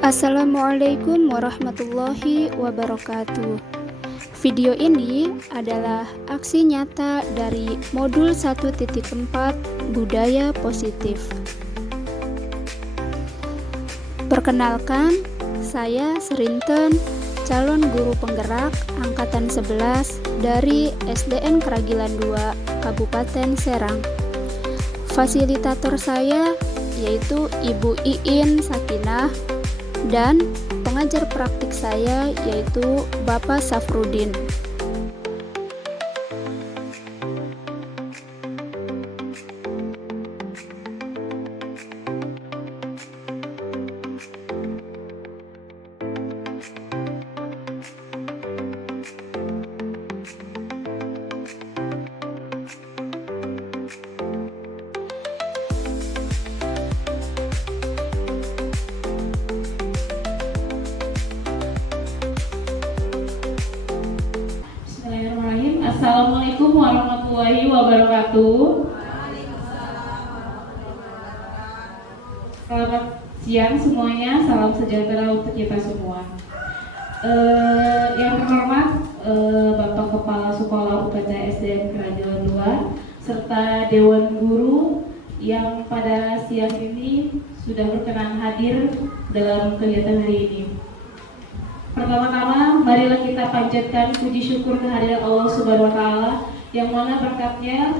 Assalamualaikum warahmatullahi wabarakatuh. Video ini adalah aksi nyata dari modul 1.4 Budaya Positif. Perkenalkan, saya Serinten, calon guru penggerak angkatan 11 dari SDN Keragilan 2, Kabupaten Serang. Fasilitator saya yaitu Ibu Iin Sakinah dan pengajar praktik saya yaitu Bapak Safrudin. Assalamualaikum warahmatullahi wabarakatuh. Selamat siang semuanya, salam sejahtera untuk kita semua. Yang terhormat Bapak Kepala Sekolah UPT SDN Keragilan 2 serta Dewan Guru yang pada siang ini sudah berkenan hadir dalam kegiatan hari ini. Pertama-tama, marilah kita panjatkan puji syukur kehadiran Allah Subhanahu wa Ta'ala, yang mana berkatnya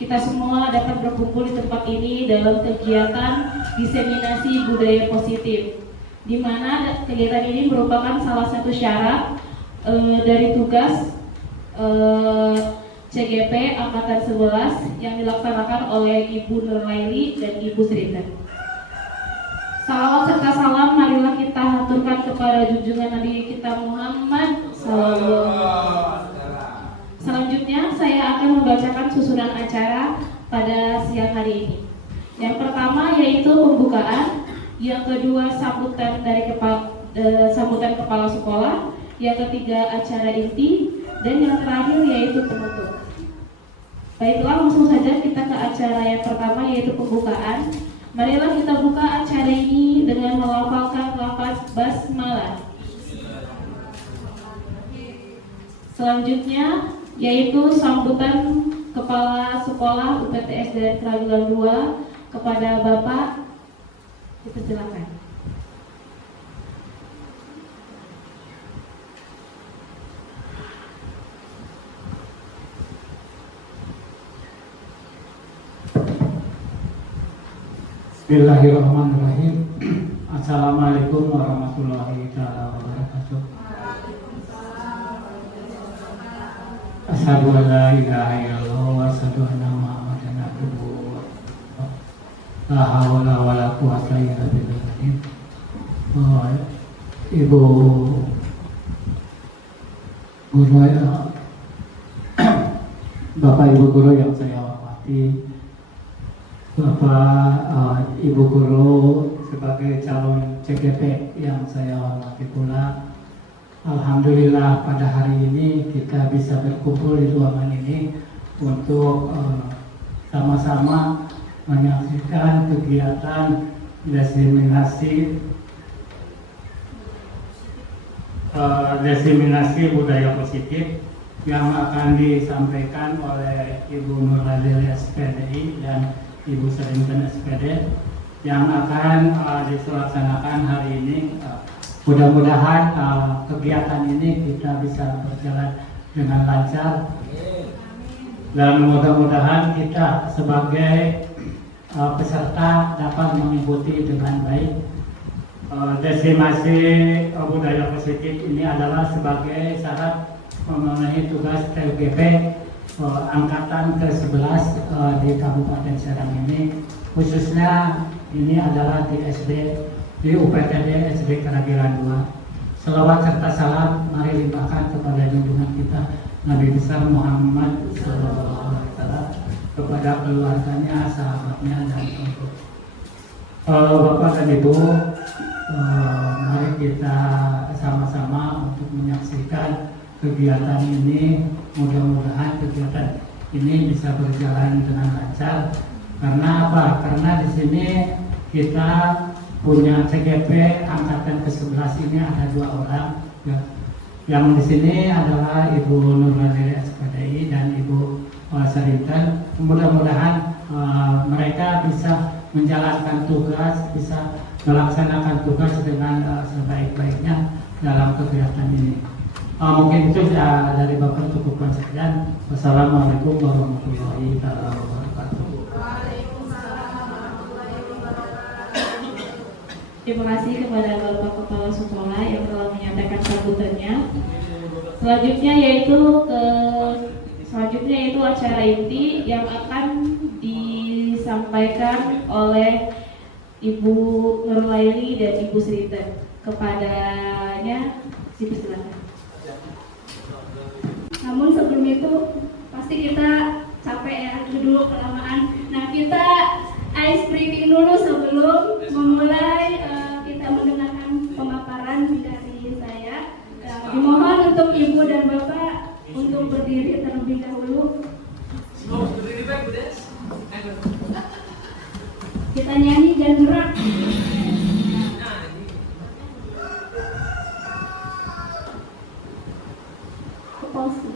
kita semua dapat berkumpul di tempat ini dalam kegiatan diseminasi budaya positif, di mana kegiatan ini merupakan salah satu syarat dari tugas CGP Angkatan 11 yang dilaksanakan oleh Ibu Nurlaili dan Ibu Serinten. Salawat serta salam marilah kita haturkan kepada junjungan Nabi kita Muhammad SAW. Selanjutnya saya akan membacakan susunan acara pada siang hari ini. Yang pertama yaitu pembukaan, yang kedua sambutan dari sambutan kepala sekolah, yang ketiga acara inti, dan yang terakhir yaitu penutup. Baiklah, langsung saja kita ke acara yang pertama yaitu pembukaan. Marilah kita buka acara ini dengan melafalkan lafaz basmalah. Selanjutnya yaitu sambutan Kepala Sekolah UPT SDN Keragilan 2 kepada Bapak. Dipersilakan. Bismillahirrahmanirrahim. Assalamualaikum warahmatullahi wabarakatuh. Asyhadu an la ilaha illallah wa asyhadu anna Muhammadan abduhu wa rasuluh. La haula wala quwwata illa billah. Ibu guru, Bapak Ibu guru yang saya hormati, Bapak Ibu guru sebagai calon CGP yang saya hormati pula, alhamdulillah pada hari ini kita bisa berkumpul di ruangan ini untuk sama-sama menyaksikan kegiatan diseminasi budaya positif yang akan disampaikan oleh Ibu Nurlaili SPDI dan Ibu Serinten SPD yang akan dilaksanakan hari ini. Mudah-mudahan kegiatan ini kita bisa berjalan dengan lancar dan mudah-mudahan kita sebagai peserta dapat mengikuti dengan baik. Diseminasi budaya positif ini adalah sebagai syarat memenuhi tugas TGP angkatan ke-11 di Kabupaten Serang ini, khususnya ini adalah di UPTD SD Keragilan 2. Selawat serta salam mari limpahkan kepada junjungan kita Nabi besar Muhammad SAW, kepada keluarganya, sahabatnya, dan untuk Bapak dan Ibu, mari kita sama-sama untuk menyaksikan kegiatan ini. Mudah-mudahan kegiatan ini bisa berjalan dengan lancar. Karena apa? Karena di sini kita punya CGP angkatan ke-11 ini ada 2 orang ya. Yang di sini adalah Ibu Nurlanili SPDI dan Ibu Serinten. Mudah-mudahan mereka bisa menjalankan tugas, bisa melaksanakan tugas dengan sebaik-baiknya dalam kegiatan ini. Mungkin itu ya dari Bapak, cukupkan sekian. Wassalamualaikum warahmatullahi wabarakatuh. Terima kasih kepada Bapak Kepala Sekolah yang telah menyampaikan sambutannya. Selanjutnya yaitu acara inti yang akan disampaikan oleh Ibu Nurlaili dan Ibu Serinten. Kepadanya dipersilakan. Namun sebelum itu pasti kita capek ya, duduk kelamaan. Nah, kita ice breaking dulu sebelum memulai kita mendengarkan pemaparan dari saya. Dimohon untuk Ibu dan Bapak untuk berdiri terlebih dahulu. Kita nyanyi dan gerak. Keposi.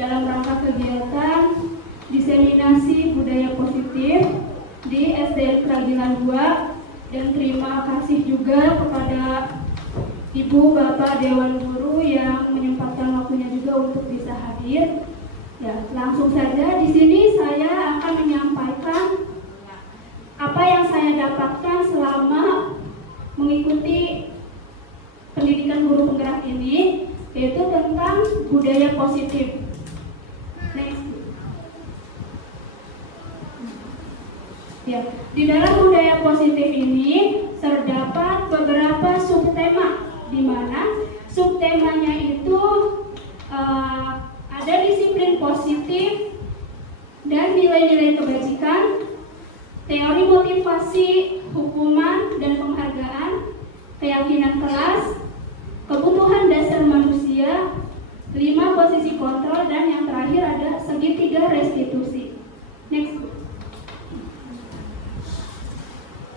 dalam rangka kegiatan diseminasi budaya positif di SDN Kragilan 2, dan terima kasih juga kepada Ibu Bapak Dewan Guru yang menyempatkan waktunya juga untuk bisa hadir. Ya, langsung saja di sini saya akan menyampaikan apa yang saya dapatkan selama mengikuti pendidikan guru penggerak ini, yaitu tentang budaya positif. Next. Ya, di dalam budaya positif ini terdapat beberapa subtema, di mana subtemanya itu ada disiplin positif dan nilai-nilai kebajikan, teori motivasi, hukuman dan penghargaan, keyakinan kelas, kebutuhan dasar manusia, 5 posisi kontrol, dan yang terakhir ada segitiga restitusi. Next.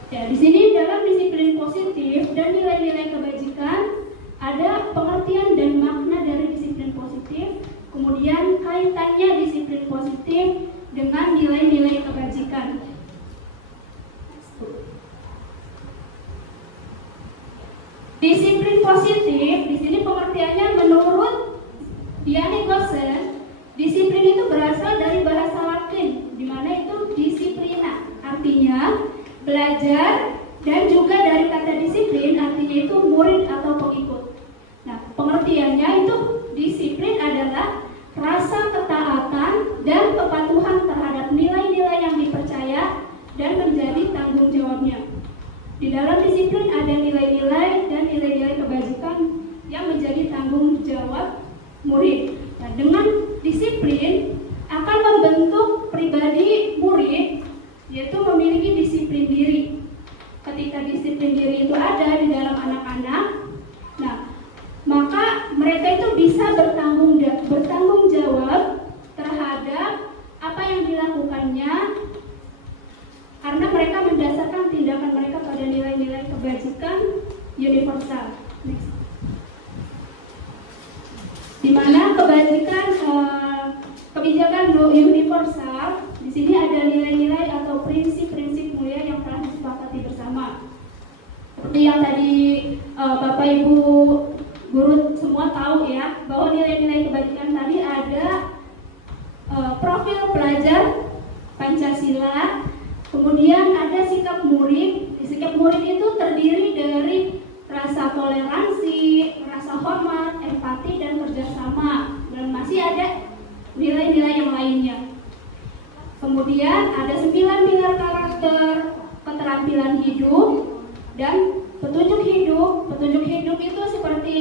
Ya, di sini dalam disiplin positif dan nilai-nilai kebajikan ada pengertian dan makna dari disiplin positif, kemudian kaitannya disiplin positif dengan nilai-nilai kebajikan. Disiplin positif di sini pengertiannya menurut Diane Gossen, disiplin itu berasal dari bahasa Latin, di mana itu disiplina, artinya belajar, dan juga dari kata disiplin artinya itu murid atau pengikut. Nah, pengertiannya itu disiplin adalah rasa ketaatan dan kepatuhan terhadap nilai-nilai yang dipercaya dan menjadi tanggung jawabnya. Di dalam disiplin ada nilai-nilai dan nilai-nilai kebajikan yang menjadi tanggung jawab murid. Nah, dengan disiplin akan membentuk pribadi murid, yaitu memiliki disiplin diri. Ketika disiplin diri itu ada di dalam anak-anak, nah, maka mereka itu bisa bertanggung jawab terhadap apa yang dilakukannya, karena mereka mendasarkan tindakan mereka pada nilai-nilai kebajikan universal. Next. Di mana kebijakan universal, di sini ada nilai-nilai atau prinsip-prinsip mulia yang telah disepakati bersama. Seperti yang tadi Bapak Ibu guru semua tahu ya, bahwa nilai-nilai kebajikan tadi ada profil pelajar Pancasila, kemudian ada sikap murid. Sikap murid itu terdiri dari rasa toleransi, rasa hormat, empati, dan kerjasama. Dan masih ada nilai-nilai yang lainnya. Kemudian ada 9 pilar karakter, keterampilan hidup, dan petunjuk hidup. Petunjuk hidup itu seperti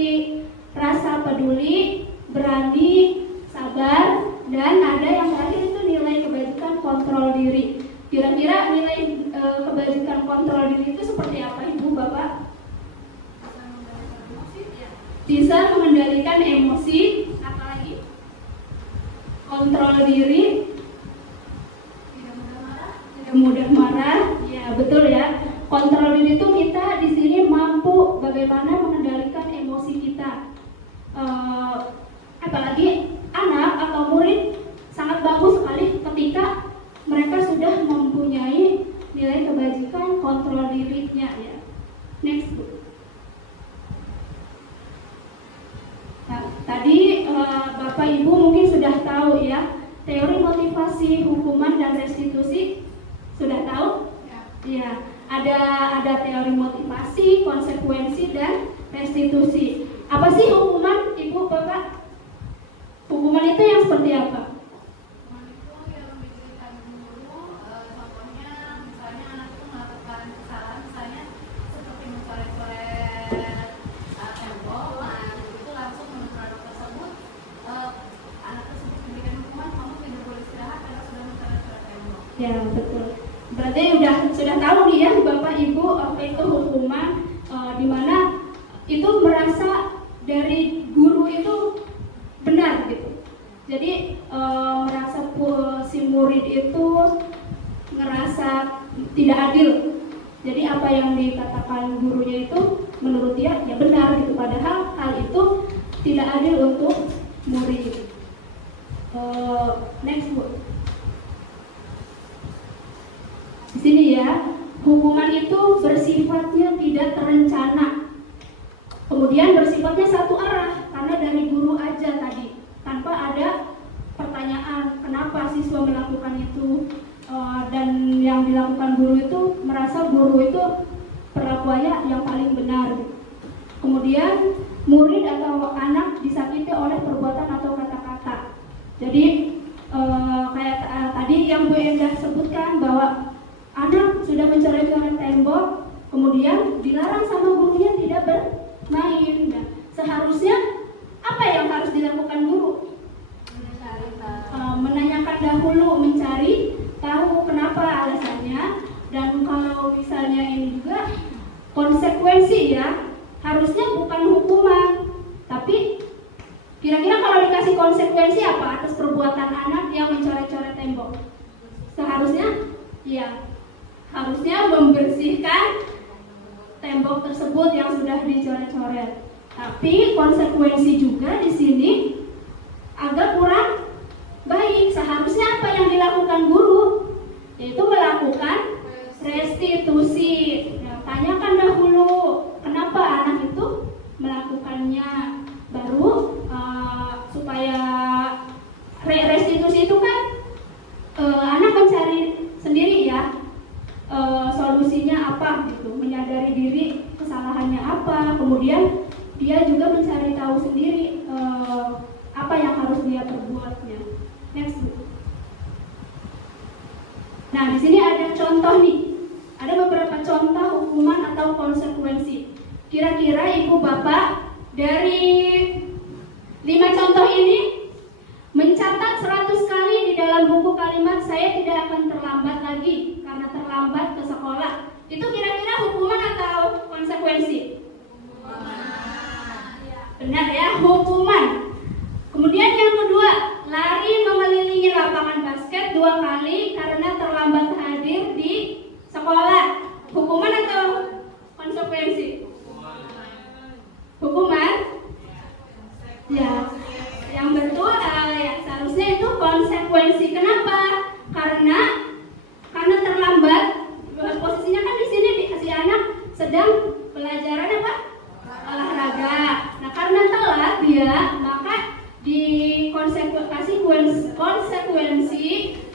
rasa peduli, berani, sabar, dan ada yang terakhir itu nilai kebajikan kontrol diri. Kira-kira nilai kebajikan kontrol diri itu seperti apa, Ibu, Bapak? Bisa mengendalikan emosi, apalagi kontrol diri, tidak mudah marah, ya betul ya. Kontrol diri itu kita di sini mampu bagaimana mengendalikan emosi kita. Apalagi anak atau murid sangat bagus sekali ketika mereka sudah mempunyai nilai kebajikan kontrol dirinya ya. Next, Bu. Nah, tadi Bapak Ibu mungkin sudah tahu ya, teori motivasi, hukuman, dan restitusi. Sudah tahu? Ya. Ada teori motivasi, konsekuensi, dan restitusi. Apa sih hukuman, Ibu, Bapak? Hukuman itu yang seperti apa? Hukuman itu yang diberikan guru, contohnya misalnya anak itu melakukan kesalahan, misalnya seperti mencoret-coret tembok, nah itu langsung menurut anak tersebut, anak tersebut diberikan hukuman, kamu tidak boleh istirahat karena sudah mencoret-coret tembok. Ya, betul. Berarti sudah tahu nih ya Bapak Ibu apa itu hukuman, di mana itu merasa dari guru itu benar gitu. Jadi merasa si murid itu ngerasa tidak adil. Jadi apa yang dikatakan gurunya itu menurut dia ya benar gitu. Padahal hal itu tidak adil untuk murid. Next, Bu. Di sini ya, hukuman itu bersifatnya tidak terencana. Kemudian bersifatnya satu arah, karena dari guru aja tadi, tanpa ada pertanyaan kenapa siswa melakukan itu, dan yang dilakukan guru itu merasa guru itu perlakuannya yang paling benar. Kemudian murid atau anak disakiti oleh perbuatan atau kata-kata. Jadi kayak tadi yang Bu Endah sebutkan bahwa anak sudah mencoret-coret tembok, kemudian dilarang sama gurunya tidak bermain. Nah, seharusnya apa yang harus dilakukan guru? menanyakan dahulu, mencari tahu kenapa alasannya, dan kalau misalnya ini juga konsekuensi ya, harusnya bukan hukuman, tapi kira-kira kalau dikasih konsekuensi apa atas perbuatan anak yang mencoret-coret tembok? Seharusnya ya, harusnya membersihkan tembok tersebut yang sudah dicoret-coret. Tapi konsekuensi juga di sini agak kurang baik. Seharusnya apa yang dilakukan guru? Yaitu melakukan restitusi. Nah, tanyakan dahulu kenapa anak itu melakukannya, baru supaya restitusi itu kan anak mencari sendiri ya, solusinya apa gitu, menyadari diri kesalahannya apa, kemudian dia juga mencari tahu sendiri apa yang harus dia perbuatnya. Next. Nah, di sini ada contoh nih. Ada beberapa contoh hukuman atau konsekuensi. Kira-kira ibu bapak dari 5 contoh ini mencatat 100 kali di dalam buku kalimat saya tidak akan terlambat lagi karena terlambat ke sekolah. Itu kira-kira hukuman atau konsekuensi? Benar ya, hukuman. Kemudian yang kedua, lari mengelilingi lapangan basket 2 kali karena terlambat hadir di sekolah. Hukuman atau konsekuensi? Hukuman? Ya, yang betul ya, seharusnya itu konsekuensi. Kenapa? Karena terlambat. Posisinya kan di sini si anak sedang pelajaran apa? Olahraga. Nah, karena telat dia, maka di konsekuensi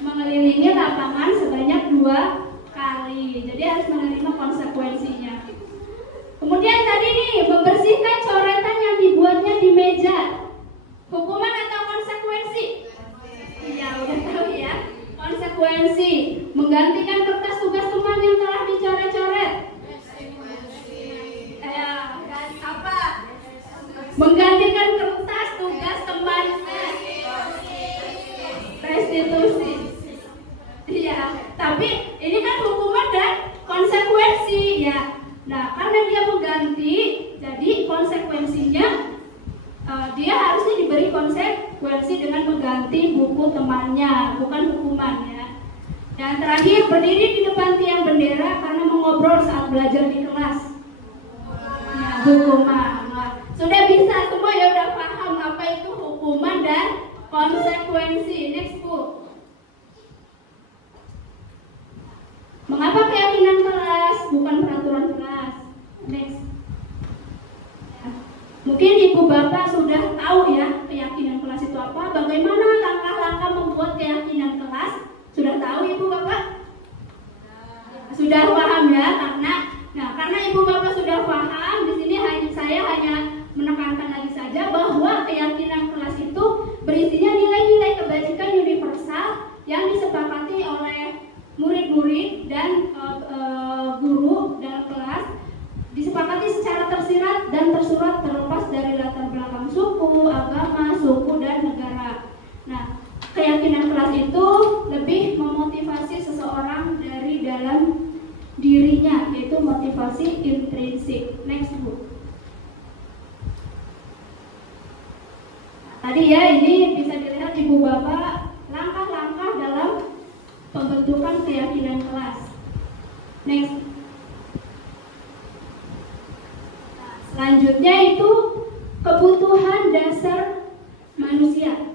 mengelilingi lapangan sebanyak 2 kali. Jadi harus menerima konsekuensinya. Kemudian tadi nih, membersihkan coretan yang dibuatnya di meja. Hukuman atau konsekuensi? Ya, udah tahu ya. Konsekuensi, menggantikan kertas tugas teman yang telah dicoret-coret. Apa? Menggantikan kertas tugas teman. Restitusi. Iya, tapi ini kan hukuman dan konsekuensi ya. Nah, karena dia mengganti, jadi konsekuensinya dia harusnya diberi konsekuensi dengan mengganti buku temannya, bukan hukuman ya. Dan terakhir, berdiri di depan tiang bendera karena mengobrol saat belajar di kelas. Ya, hukuman. Nah, sudah bisa semua ya, udah paham apa itu hukuman dan konsekuensi. Next Bu. Mengapa keyakinan kelas bukan peraturan kelas? Next. Mungkin ibu bapak sudah tahu ya keyakinan kelas itu apa. Bagaimana langkah-langkah membuat keyakinan kelas? Sudah tahu ibu bapak? Sudah paham ya, karena ibu bapak sudah paham. Di sini saya hanya menekankan lagi saja bahwa keyakinan kelas itu berisinya nilai-nilai kebajikan universal yang disepakati oleh murid-murid dan guru dalam kelas, disepakati secara tersirat dan tersurat terlepas dari latar belakang suku, agama, suku, dan negara. Nah, keyakinan kelas itu lebih memotivasi seseorang dari dalam dirinya, yaitu motivasi intrinsik. Next Bu. Tadi ya, ini bisa dilihat ibu bapak langkah-langkah dalam pembentukan keyakinan kelas. Next. Selanjutnya itu kebutuhan dasar manusia.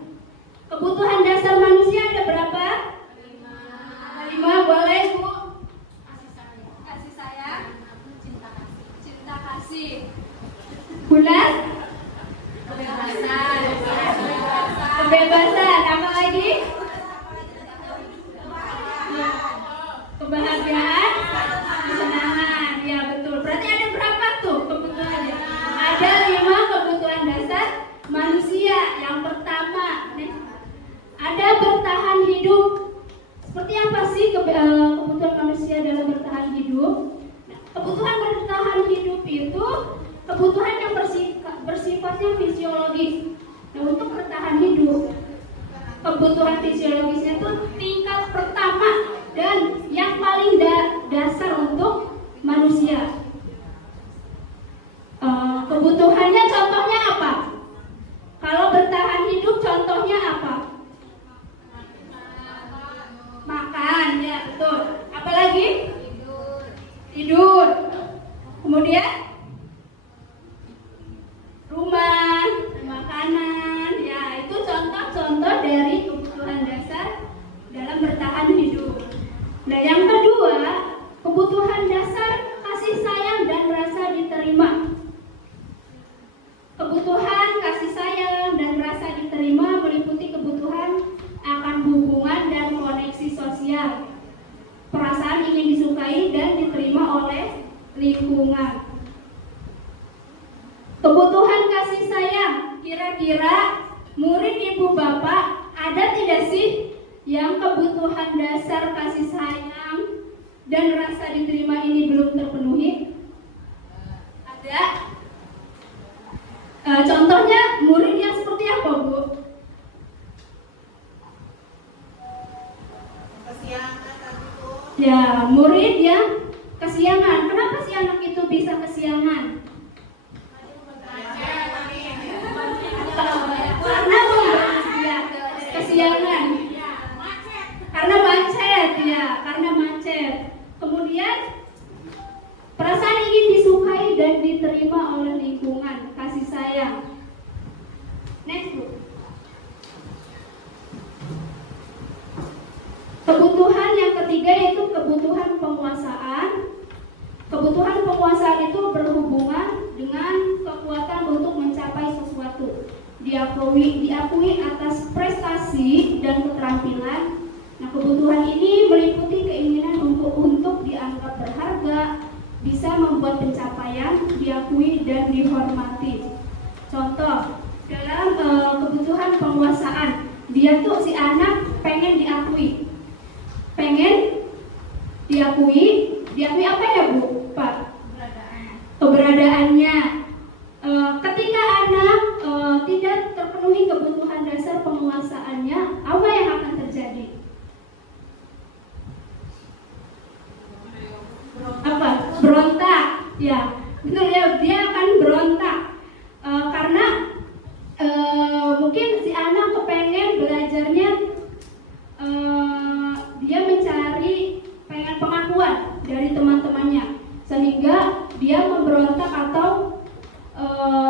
Kebutuhan dasar manusia ada berapa? 5. Boleh Bu? Kasih sayang, cinta kasih, bulan, kebebasan, apa lagi? Kebahagiaan, kesenangan. Ya betul. Berarti ada berapa tuh kebutuhannya? Ada 5 kebutuhan dasar manusia. Yang pertama, ada bertahan hidup. Seperti apa sih kebutuhan manusia dalam bertahan hidup? Nah, kebutuhan bertahan hidup itu kebutuhan yang bersifatnya fisiologis. Nah, untuk bertahan hidup kebutuhan fisiologisnya itu tingkat pertama dan yang paling dasar untuk manusia. Kebutuhannya contohnya apa? Kalau bertahan hidup contohnya apa? Makan, ya betul. Apalagi? Tidur. Kemudian rumah, makanan, ya itu contoh-contoh dari kebutuhan dasar dalam bertahan hidup. Nah, yang kedua, kebutuhan dasar kasih sayang dan rasa diterima. Kebutuhan kasih sayang dan rasa diterima meliputi kebutuhan akan hubungan dan koneksi sosial, perasaan ingin disukai dan diterima oleh lingkungan. Kebutuhan kasih sayang, kira-kira murid ibu bapak ada tidak sih yang kebutuhan dasar kasih sayang dan rasa diterima ini belum terpenuhi? Ada. Contohnya murid yang seperti apa, Bu? Kesiangan tadi tuh. Ya, murid yang kesiangan. Kenapa si anak itu bisa kesiangan? Karena ya, kesiangan. Karena macet, ya, karena macet. Kemudian perasaan ingin disukai dan diterima oleh lingkungan, kasih sayang. Next, Bu. Kebutuhan yang ketiga yaitu kebutuhan penguasaan. Kebutuhan penguasaan itu berhubungan dengan kekuatan untuk mencapai sesuatu, diakui atas prestasi dan keterampilan. Nah, kebutuhan ini meliputi keinginan untuk dianggap berharga, bisa membuat pencapaian, diakui dan dihormati. Contoh, dalam kebutuhan penguasaan, dia tuh si anak pengen diakui. Pengen diakui apa ya, Bu? Pak? Keberadaannya. Ketika anak tidak terpenuhi kebutuhan dasar penguasaannya, apa yang akan terjadi? Apa? Berontak. Ya, betul ya, dia akan berontak. Karena mungkin si anak kepengen belajarnya, dia mencari pengen pengakuan dari teman-temannya, sehingga dia memberontak atau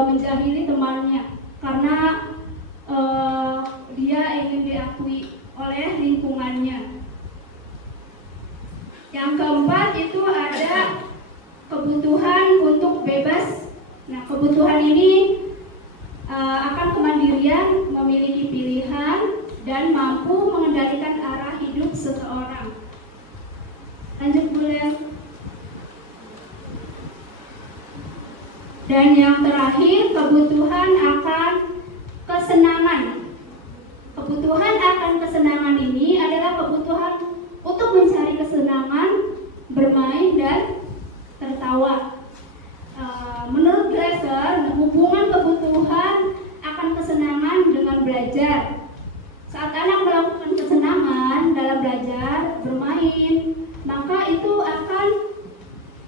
menjahili temannya karena dia ingin diakui oleh lingkungannya. Yang keempat itu ada kebutuhan untuk bebas. Nah, kebutuhan ini akan kemandirian, memiliki pilihan, dan mampu mengendalikan arah hidup seseorang. Lanjut, boleh. Dan yang terakhir, kebutuhan akan kesenangan. Kebutuhan akan kesenangan ini adalah kebutuhan untuk mencari kesenangan, bermain, dan tertawa. Menurut Glaser, hubungan kebutuhan akan kesenangan dengan belajar. Saat anak melakukan kesenangan dalam belajar, bermain, maka itu akan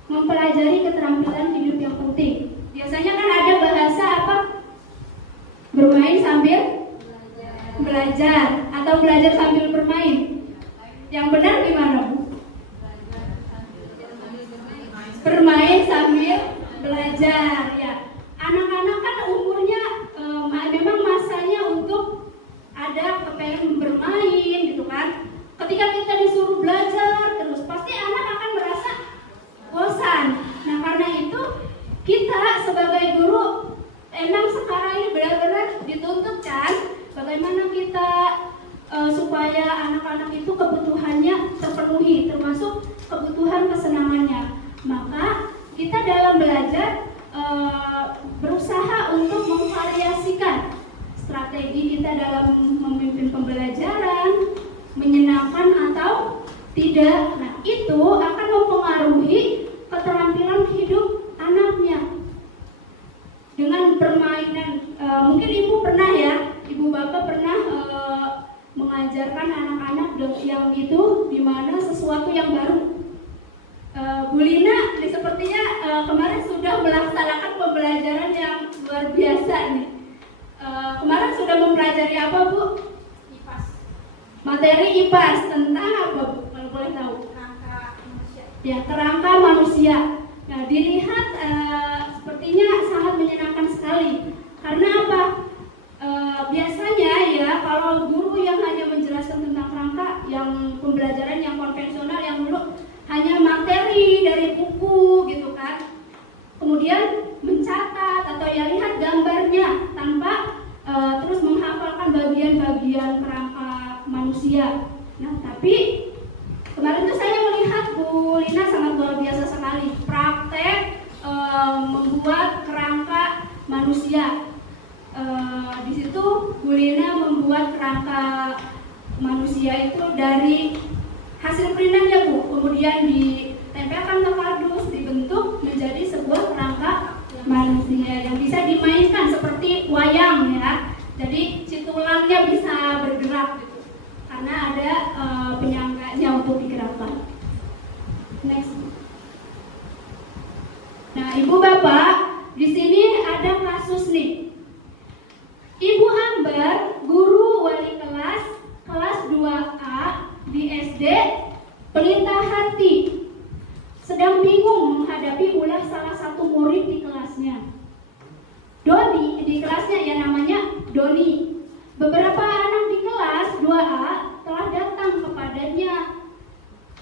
mempelajari keterampilan hidup yang penting. Biasanya kan ada bahasa apa? Bermain sambil belajar atau belajar sambil bermain. Yang benar gimana, Bu? Bermain sambil belajar, ya. Anak-anak kan umurnya memang masanya untuk ada kepengen bermain gitu kan. Ketika kita disuruh belajar terus, pasti anak akan merasa bosan. Nah, karena itu kita sebagai guru emang sekarang ini benar-benar dituntut kan, bagaimana kita supaya anak-anak itu kebutuhannya terpenuhi, termasuk kebutuhan kesenangannya. Maka kita dalam belajar berusaha untuk memvariasikan strategi kita dalam memimpin pembelajaran, menyenangkan atau tidak. Nah, itu akan mempengaruhi keterampilan hidup anaknya. Dengan permainan, mungkin ibu pernah ya, ibu bapak pernah mengajarkan anak-anak yang itu dimana sesuatu yang baru. Bu Lina sepertinya kemarin sudah melaksanakan pembelajaran yang luar biasa nih. Kemarin sudah mempelajari apa, Bu? IPAS. Materi IPAS tentang apa, Bu? Kalau boleh tahu. Kerangka manusia. Ya, kerangka manusia. Nah, dilihat sepertinya sangat menyenangkan sekali. Karena apa? Biasanya ya, kalau guru yang hanya menjelaskan tentang kerangka, yang pembelajaran yang konvensional yang dulu hanya materi dari buku gitu kan, kemudian mencatat atau ya lihat gambarnya tanpa terus menghafalkan bagian-bagian kerangka manusia. Nah, tapi kemarin tuh saya melihat Bu Lina sangat luar biasa sekali praktek membuat kerangka manusia. Di situ Bu Lina membuat kerangka manusia itu dari hasil printannya, Bu, kemudian ditempelkan ke kardus, dibentuk menjadi sebuah kerangka manusia yang bisa dimainkan seperti wayang ya. Jadi si tulangnya bisa bergerak gitu, karena ada penyangganya untuk digerakkan. Next. Nah, Ibu Bapak, di sini ada kasus nih. Ibu Ambar, guru wali kelas 2A di SD Pelita Hati, sedang bingung menghadapi ulah salah satu murid di kelasnya. Doni, di kelasnya ya namanya Doni. Beberapa anak di kelas 2A telah datang kepadanya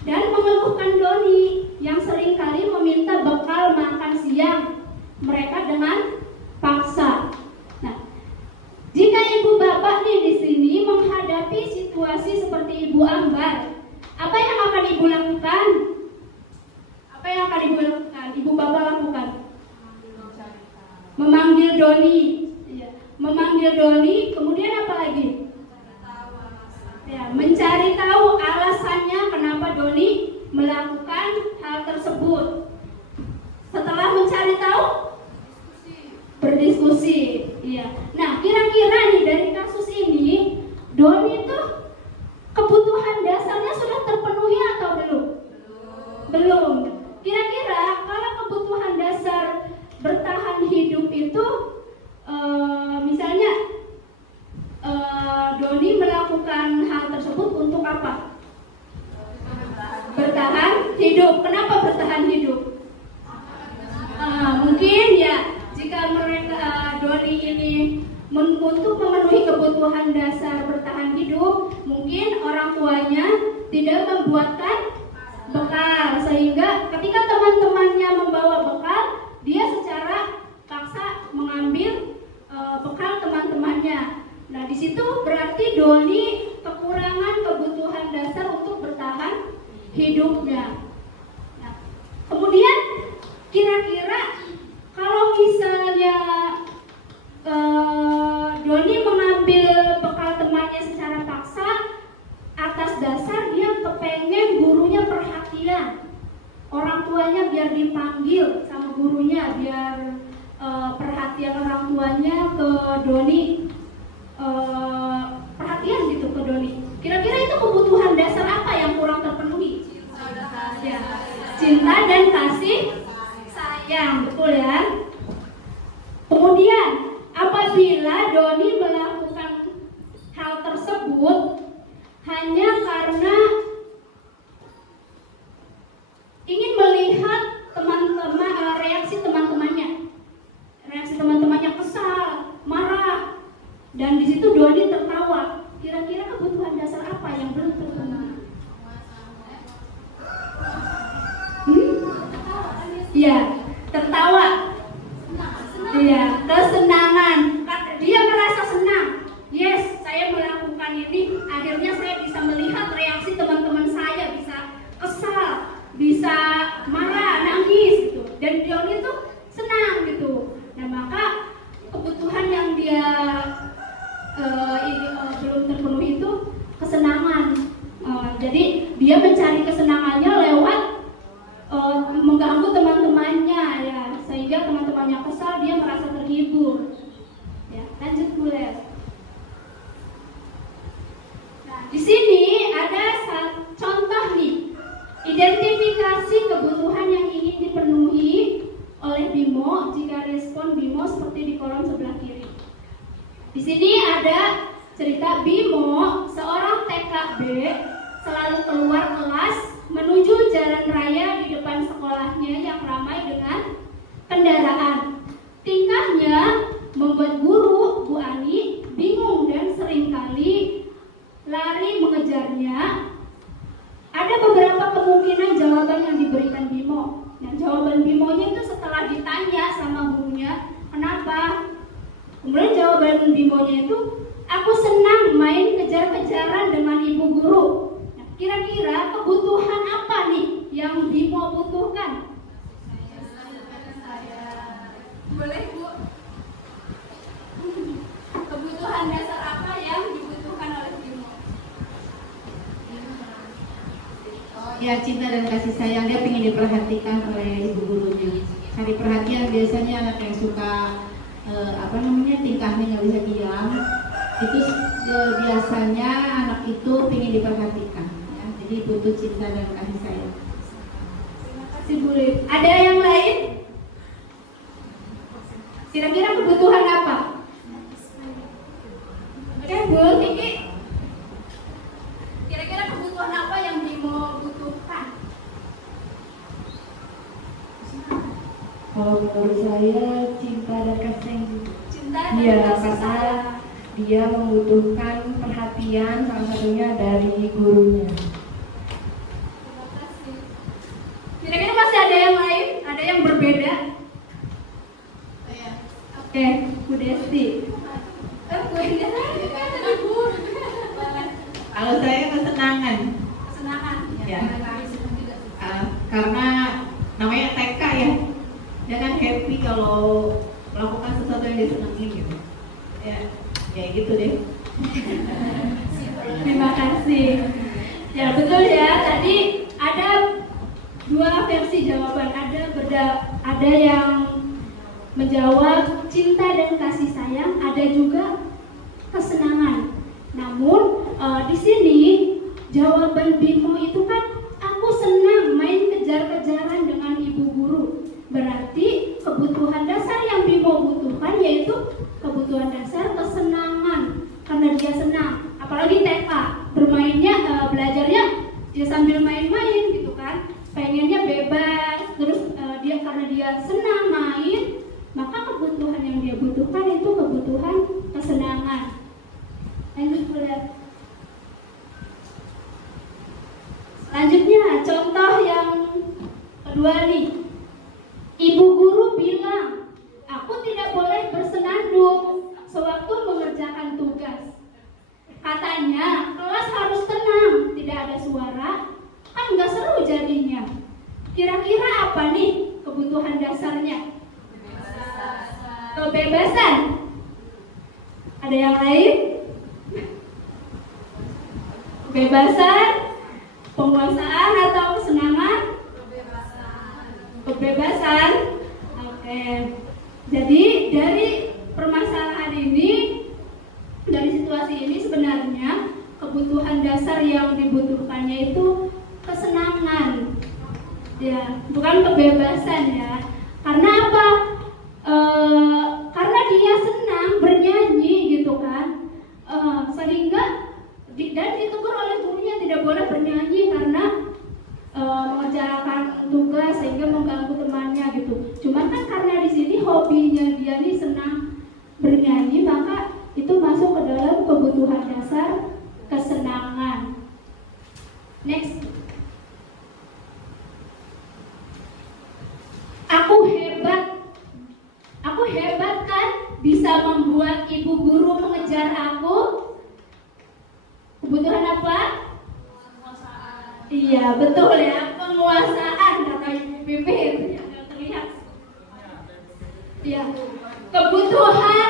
dan mengeluhkan Doni yang seringkali meminta bekal makan siang mereka dengan paksa. Nah, jika Ibu Bapak nih di sini menghadapi situasi seperti Ibu Ambar, apa yang akan Ibu lakukan? Apa yang akan Ibu lakukan? Ibu Bapak lakukan? Memanggil Doni. Ya, memanggil Doni, kemudian apa lagi? Ya, mencari tahu alasannya kenapa Doni melakukan hal tersebut. Setelah mencari tahu, berdiskusi. Iya. Nah, kira-kira nih dari kasus ini, Doni tuh kebutuhan dasarnya sudah terpenuhi atau belum? Belum. Kira-kira kalau kebutuhan dasar bertahan hidup itu, misalnya Doni melakukan hal tersebut untuk apa? Bertahan hidup. Kenapa bertahan hidup? Mungkin ya, jika mereka Doni ini untuk memenuhi kebutuhan dasar bertahan hidup, mungkin orang tuanya tidak membuatkan bekal, sehingga ketika teman-temannya membawa bekal, dia secara paksa mengambil bekal teman-temannya. Nah, di situ berarti Doni kekurangan kebutuhan dasar untuk bertahan hidupnya. Nah, kemudian kira-kira kalau misalnya Doni mengambil bekal temannya secara paksa atas dasar dia kepengen gurunya perhatian, orang tuanya biar dipanggil sama gurunya, biar perhatian orang tuanya ke Doni, perhatian gitu ke Doni. Kira-kira itu kebutuhan dasar apa yang kurang terpenuhi? Ya, cinta dan kasih sayang, betul ya. Kemudian apabila Doni melakukan hal tersebut hanya karena ingin melihat reaksi teman-temannya kesal, marah, dan di situ Doni tertawa, kira-kira kebutuhan dasar apa yang belum terpenuhi? Iya, tertawa. Iya, kesenangan. Dia merasa senang. Yes, saya melakukan ini, akhirnya saya bisa melihat reaksi teman-teman saya, bisa kesal, bisa marah, nangis gitu. Dan Doni itu senang gitu. Nah, maka kebutuhan yang dia belum terpenuhi itu kesenangan. Jadi dia mencari kesenangannya lewat mengganggu teman-temannya ya, sehingga teman-temannya kesal, dia merasa terhibur. Ya, lanjut Bu Les. Nah, di klasifikasi kebutuhan yang ingin dipenuhi oleh Bimo jika respon Bimo seperti di kolom sebelah kiri. Di sini ada cerita Bimo, seorang TKB, selalu keluar kelas menuju jalan raya di depan sekolahnya yang ramai dengan kendaraan. Tingkahnya membuat guru, Bu Ani, bingung dan seringkali lari mengejarnya. Ada beberapa kemungkinan jawaban yang diberikan Bimo. Dan jawaban Bimonya itu setelah ditanya sama gurunya, kenapa? Kemudian jawaban Bimonya itu, aku senang main kejar-kejaran dengan ibu guru. Nah, kira-kira kebutuhan apa nih yang Bimo butuhkan? Boleh, Bu? Kebutuhan dasar apa yang dibutuhkan oleh Bimo? Ya, cinta dan kasih sayang. Dia ingin diperhatikan oleh ibu gurunya. Cari perhatian, biasanya anak yang suka tingkahnya nggak bisa diam, itu biasanya anak itu ingin diperhatikan ya. Jadi butuh cinta dan kasih sayang. Terima kasih, Bu Lid. Ada yang lain? Kira-kira kebutuhan apa? Oke, Bu Kiki. Kira-kira kebutuhan apa yang Bimo butuhkan? Kalau menurut saya cinta dan kasih sayang juga. Cinta dan Iya, kasih karena sayang. dia membutuhkan perhatian salah satunya dari gurunya. Terima kasih. Kira-kira masih ada yang lain? Ada yang berbeda? Oke, Bu Desti. Bu Desti kan tadi Bu. Kalau saya kesenangan, Kesenangan. Ya. Karena namanya TK ya, dia kan happy kalau melakukan sesuatu yang disenangi gitu. Ya gitu deh. Terima kasih. Ya betul ya. Tadi ada dua versi jawaban. Ada yang menjawab cinta dan kasih sayang. Ada juga kesenangan. Namun di sini jawaban Bimo itu kan aku senang main kejar-kejaran dengan ibu guru. Berarti kebutuhan dasar yang Bimo butuhkan yaitu kebutuhan dasar kesenangan, karena dia senang. Apalagi TK, bermainnya, belajarnya dia sambil main-main gitu kan, pengennya bebas. Terus karena dia senang main, maka kebutuhan yang dia butuhkan itu kebutuhan kesenangan. Lanjut, lihat. Selanjutnya contoh yang kedua nih. Ibu guru bilang, aku tidak boleh bersenandung sewaktu mengerjakan tugas. Katanya, kelas harus tenang, tidak ada suara, kan nggak seru jadinya. Kira-kira apa nih kebutuhan dasarnya? Kebebasan. Ada yang lain? Kebebasan, penguasaan atau kesenangan? Kebebasan. Oke. Jadi dari permasalahan ini, dari situasi ini sebenarnya kebutuhan dasar yang dibutuhkannya itu kesenangan. Ya, bukan kebebasan ya. Karena apa? Karena dia senang bernyanyi gitu kan. Sehingga dan ditegur oleh gurunya tidak boleh bernyanyi karena mengerjakan tugas sehingga mengganggu temannya gitu. Cuma kan karena di sini hobinya dia nih senang bernyanyi, maka itu masuk ke dalam kebutuhan dasar kesenangan. Next. Aku hebat kan bisa membuat ibu guru mengejar aku. Kebutuhan apa? Iya, betul ya, penguasaan kata Ibu Pipit yang nggak terlihat. Iya, kebutuhan,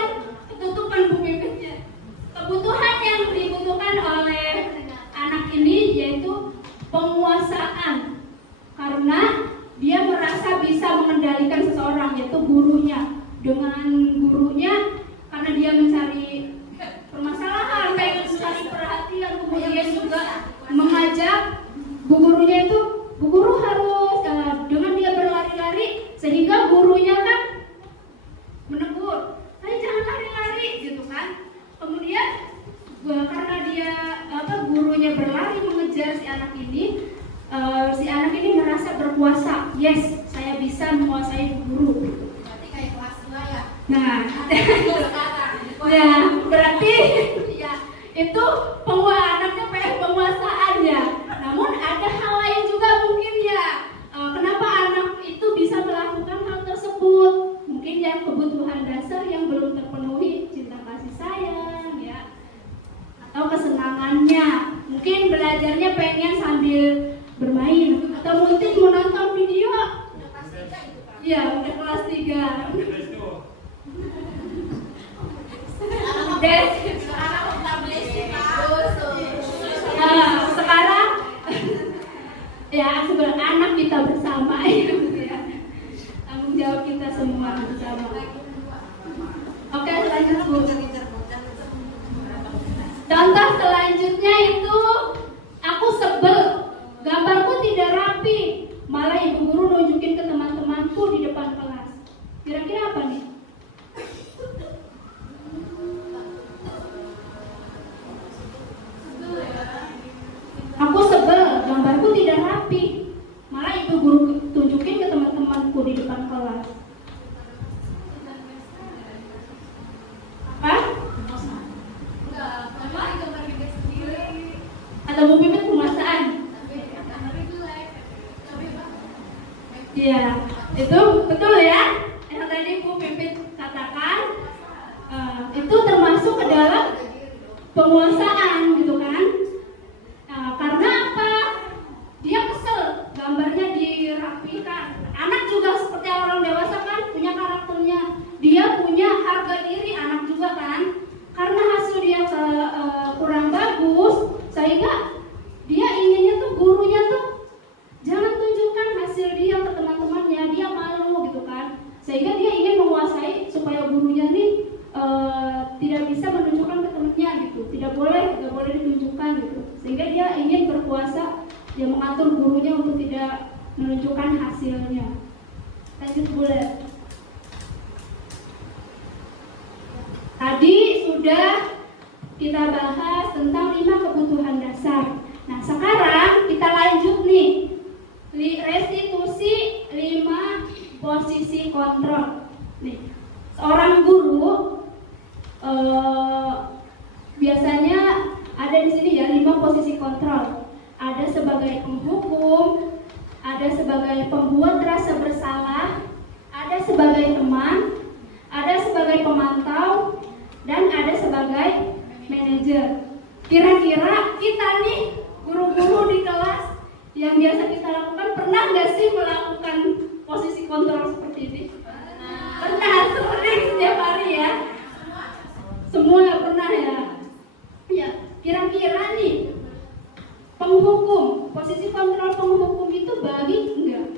ketutupan Bu Pipitnya. Kebutuhan yang dibutuhkan oleh anak ini yaitu penguasaan, karena dia merasa bisa mengendalikan seseorang, yaitu gurunya. Dengan gurunya, karena dia mencari permasalahan, pengen mencari perhatian, kemudian juga mengajak Bu gurunya itu, Bu guru harus si anak ini merasa berkuasa. Yes, saya bisa menguasai guru. Berarti kayak kelas 2 ya. Nah, ya berarti ya itu anaknya pengen penguasaan ya. Namun ada hal lain juga mungkin ya. Kenapa anak itu bisa melakukan hal tersebut? Mungkin ya kebutuhan dasar yang belum terpenuhi, cinta kasih sayang ya, atau kesenangannya. Mungkin belajarnya pengen sambil bermain, atau mungkin menonton video. Iya, udah kelas 3. Nah, sekarang ya sebenarnya anak kita bersama ya. Tanggung jawab kita semua bersama. Oke, lanjut Bu. Contoh selanjutnya itu aku sebel, gambarku tidak rapi, malah ibu guru nunjukin ke teman-temanku di depan kelas. Kira-kira apa nih? Aku sebel, gambarku tidak rapi, malah ibu guru tunjukin ke teman-temanku di depan kelas. Apa? Atau Bu Pipit penguasaan? Iya, itu betul ya. Yang tadi Bu Pipit katakan, itu termasuk ke dalam penguasaan gitu kan? Karena apa? Dia kesel, gambarnya dirapikan. Anak juga seperti orang dewasa kan, punya karakternya. Dia punya harga diri, anak juga kan. Karena hasil dia kurang bagus, sehingga dia inginnya tuh gurunya tuh jangan tunjukkan hasil dia ke teman-temannya, dia malu gitu kan. Sehingga dia ingin menguasai supaya gurunya nih tidak bisa menunjukkan ke temannya gitu, tidak boleh ditunjukkan gitu. Sehingga dia ingin berkuasa, dia mengatur gurunya untuk tidak menunjukkan hasilnya. Lanjut boleh. Tadi sudah kita bahas tentang 5 kebutuhan dasar. Nah, sekarang kita lanjut nih. Restitusi 5 posisi kontrol. Nih, seorang guru biasanya ada di sini ya 5 posisi kontrol. Ada sebagai penghukum, ada sebagai pembuat rasa bersalah, ada sebagai teman, ada sebagai pemantau, dan ada sebagai manajer. Kira-kira kita nih guru-guru di kelas yang biasa kita lakukan pernah nggak sih melakukan posisi kontrol seperti ini? Pernah, sering setiap hari ya. Semua pernah ya. Ya, kira-kira nih penghukum, posisi kontrol penghukum itu baik enggak?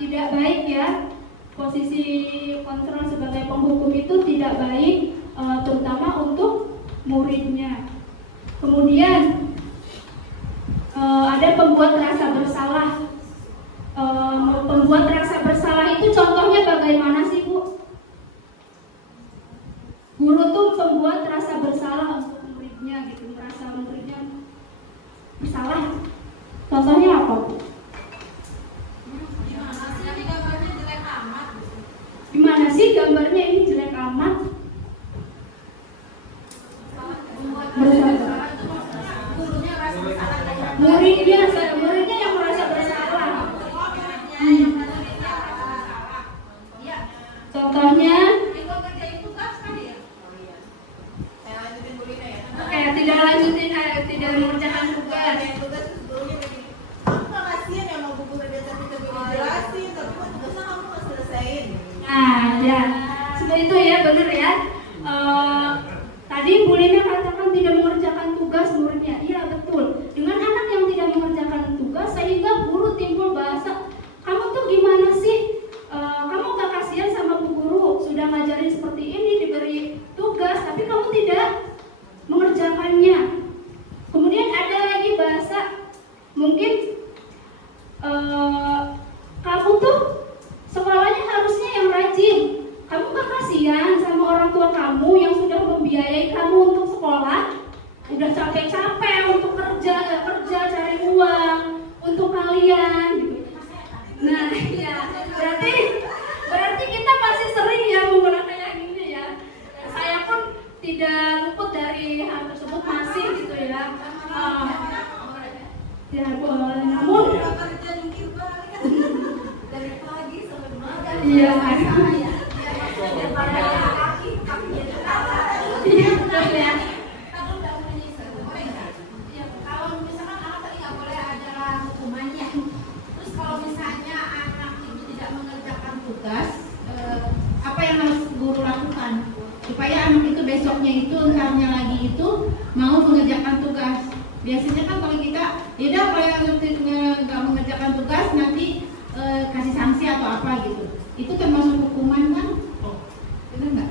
Tidak baik ya. Posisi kontrol sebagai penghukum itu tidak baik, terutama untuk muridnya. Kemudian ada pembuat rasa bersalah. Pembuat rasa bersalah itu contohnya bagaimana sih Bu? Guru tuh pembuat rasa bersalah untuk muridnya gitu, merasa muridnya bersalah. Contohnya apa Bu? Gimana sih gambarnya ini jelek amat? Bersalah. Muridnya yang merasa bersalah. Contohnya, oke, tidak lanjutin, tidak mengerjakan tugas. Nah, ya, seperti itu ya, benar ya. Tadi Bu Lina katakan tidak mengerjakan tugas muridnya. Iya betul. Dengan anak yang tidak mengerjakan tugas, sehingga guru timbul bahasa, kamu tuh gimana sih? Kamu gak kasihan sama Bu Guru? Sudah ngajarin seperti ini, diberi tugas, tapi kamu tidak mengerjakannya. Kemudian ada lagi bahasa, mungkin kamu tuh sekolahnya harusnya yang rajin. Kamu gak kasihan sama orang tua kamu yang sudah membiayai kamu untuk sekolah, udah capek capek-capek untuk kerja cari uang untuk kalian gitu. Nah, ya berarti kita masih sering ya menggunakan yang ini ya. Saya pun tidak luput dari hal tersebut masih gitu ya. Ya, namun dari pagi sampai malam. iya Kalau misalkan anak tadi nggak boleh ada hukumannya, terus kalau misalnya anak itu tidak mengerjakan tugas, Apa yang harus guru lakukan supaya anak itu besoknya itu entarnya lagi itu mau mengerjakan tugas? Biasanya kan kalau kita tidak, kalau yang nggak mengerjakan tugas nanti kasih sanksi atau apa gitu, itu termasuk hukuman kan? Benar nggak?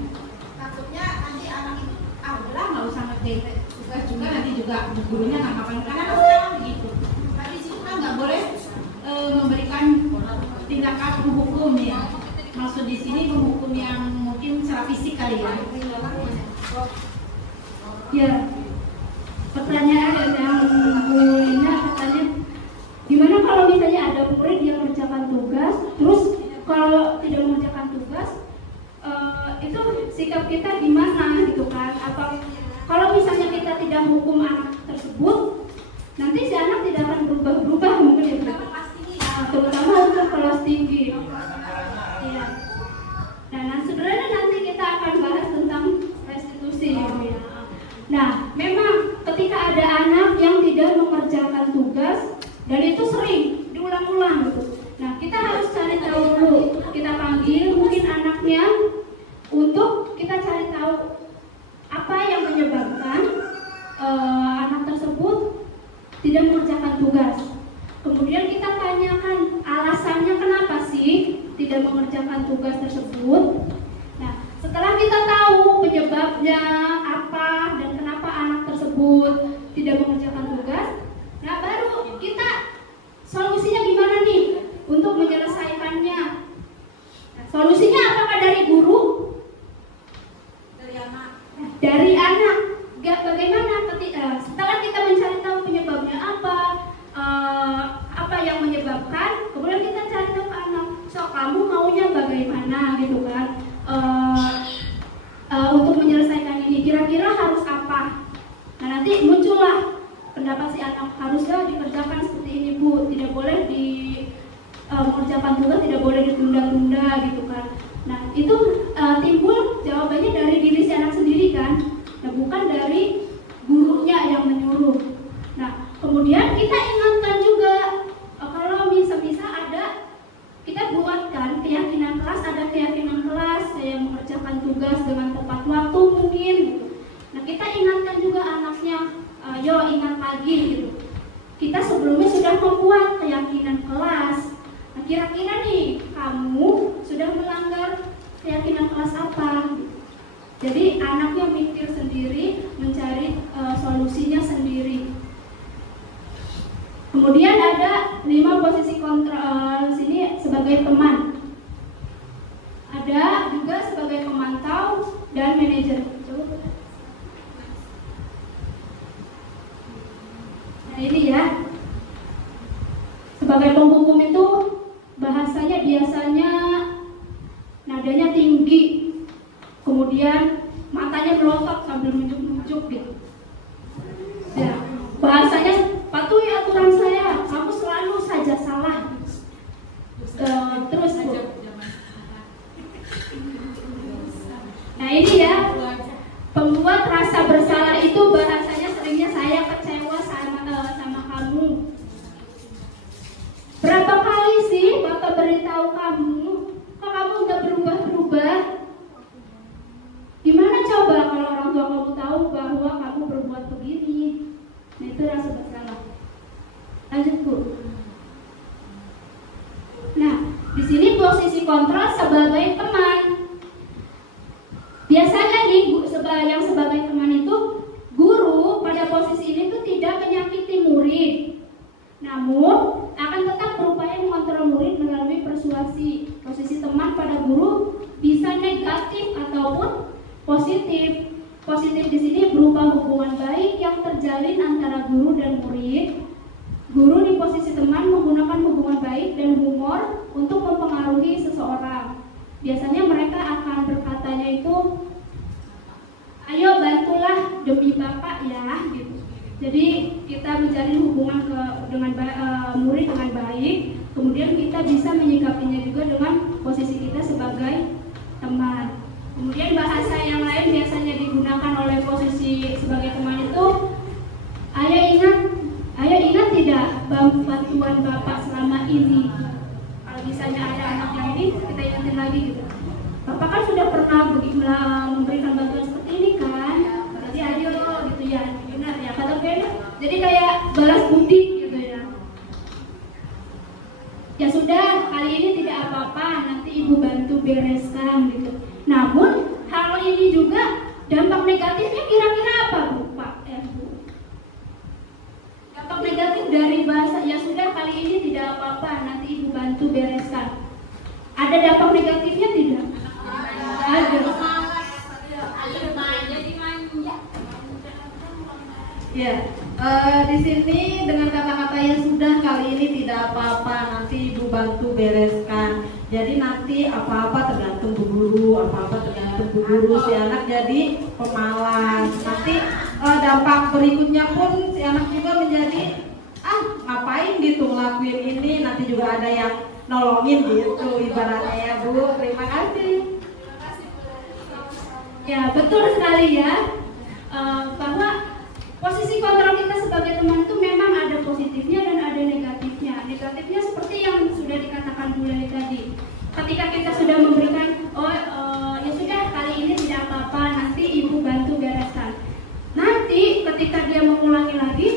Takutnya nanti anak itu udahlah nggak usah ngerjain tugas juga, nanti juga gurunya nggak ngapain, karena sekarang begitu. Nah di situ kan nggak boleh memberikan tindakan menghukum ya. Maksud di sini menghukum yang mungkin secara fisik kali ya. ya. Pertanyaan yang Bu Lina katanya, gimana kalau misalnya ada murid yang mengerjakan tugas, terus kalau tidak mengerjakan tugas, itu sikap kita gimana gitu kan? Apa kalau misalnya kita tidak hukum anak tersebut, nanti si anak tidak akan berubah mungkin ya, terutama untuk kelas tinggi. Iya. Nah, sebenarnya nanti kita akan bahas tentang restitusi. Nah, memang ketika ada anak yang tidak mengerjakan tugas dan itu sering diulang-ulang gitu. Nah, kita harus cari tahu dulu. Kita panggil mungkin anaknya untuk kita cari tahu apa yang menyebabkan anak tersebut tidak mengerjakan tugas. Kemudian kita tanyakan alasannya kenapa sih tidak mengerjakan tugas tersebut. Nah, setelah kita tahu penyebabnya apa dan kenapa anak tersebut tidak mengerjakan tugas, nah baru kita solusinya gimana nih untuk menyelesaikannya. Nah, solusinya apakah dari guru? Dari anak. Bagaimana setelah kita mencari tahu penyebabnya apa yang menyebabkan, kemudian kita cari tahu ke anak, so kamu maunya bagaimana gitu kan, untuk menyelesaikan ini kira-kira harus apa. Nah, nanti muncullah pendapat si anak, harusnya dikerjakan seperti ini Bu, tidak boleh mengerjakan tugas, tidak boleh ditunda-tunda gitu kan. Nah, itu timbul jawabannya dari diri si anak sendiri kan, nah, bukan dari gurunya yang menyuruh. Nah, kemudian kita ingatkan juga, kalau bisa ada, kita buatkan keyakinan kelas, ada keyakinan kelas yang mengerjakan tugas dengan tepat waktu mungkin gitu. Nah, kita ingatkan juga anaknya, yo ingat lagi gitu. Kita sebelumnya sudah membuat keyakinan kelas. Nah, kira-kira nih kamu sudah melanggar keyakinan kelas apa? Jadi anaknya mikir sendiri, mencari solusinya sendiri. Kemudian ada 5 posisi kontrol sini sebagai teman. Ada juga sebagai pemantau dan manajer. Nah, ini ya. Sebagai penghukum itu bahasanya biasanya nadanya tinggi, kemudian matanya melotot sambil nunjuk-nunjuk gitu. Ya, bahasanya patuhi aturan saya, kamu selalu saja salah. Terus Bu. Nah, ini ya, pembuat rasa bersalah itu bahasanya seringnya saya kecewa sama kamu. Berapa kali sih Bapak beritahu kamu, kok kamu nggak berubah-berubah? Gimana coba kalau orang tua kamu tahu bahwa kamu berbuat begini? Nah, itu rasa bersalah. Lanjut Bu. Nah, di sini posisi kontrol sebagai teman. Biasanya nih, yang sebagai teman itu guru pada posisi ini tuh tidak menyakiti murid, namun akan tetap berupaya mengontrol murid melalui persuasi. Posisi teman pada guru bisa negatif ataupun positif. Positif di sini berupa hubungan baik yang terjalin antara guru dan murid. Guru di posisi teman menggunakan hubungan baik dan humor untuk mempengaruhi seseorang. Biasanya mereka akan berkatanya itu, ayo bantulah demi Bapak ya, gitu. Jadi kita menjalin hubungan dengan murid dengan baik, kemudian kita bisa menyikapinya juga dengan posisi kita sebagai teman. Kemudian bahasa yang lain biasanya digunakan oleh posisi sebagai teman itu, Ayo ingat tidak bantuan Bapak selama ini? Kalau misalnya ada anak yang ini, kita ingatin lagi gitu. Bapak kan sudah pernah memberikan bantuan seperti ini kan? Jadi ayo gitu ya, benar ya kata Beda. Jadi kayak balas budi gitu ya. Ya sudah, kali ini tidak apa-apa, nanti Ibu bantu bereskan gitu. Namun hal ini juga dampak negatifnya kira-kira apa Bu? Pak, Bu? Dampak negatif dari bahasa ya sudah kali ini tidak apa-apa, nanti Ibu bantu bereskan. Ada dampak negatifnya tidak? Ada. Ya, di sini dengan kata-kata yang sudah kali ini tidak apa-apa, nanti Ibu bantu bereskan. Jadi nanti apa-apa tergantung Bu Guru, apa-apa tergantung Bu Guru, si anak jadi pemalas. Nanti dampak berikutnya pun si anak juga menjadi ngapain gitu ngelakuin ini, nanti juga ada yang nolongin gitu ibaratnya ya Bu. Terima kasih. Ya betul sekali ya, bahwa posisi kontrol kita sebagai teman itu memang ada positifnya dan ada negatifnya. Negatifnya seperti yang sudah dikatakan Bu Leli tadi. Ketika kita sudah memberikan, ya sudah kali ini tidak apa-apa, nanti Ibu bantu bereskan. Nanti ketika dia mengulangi lagi,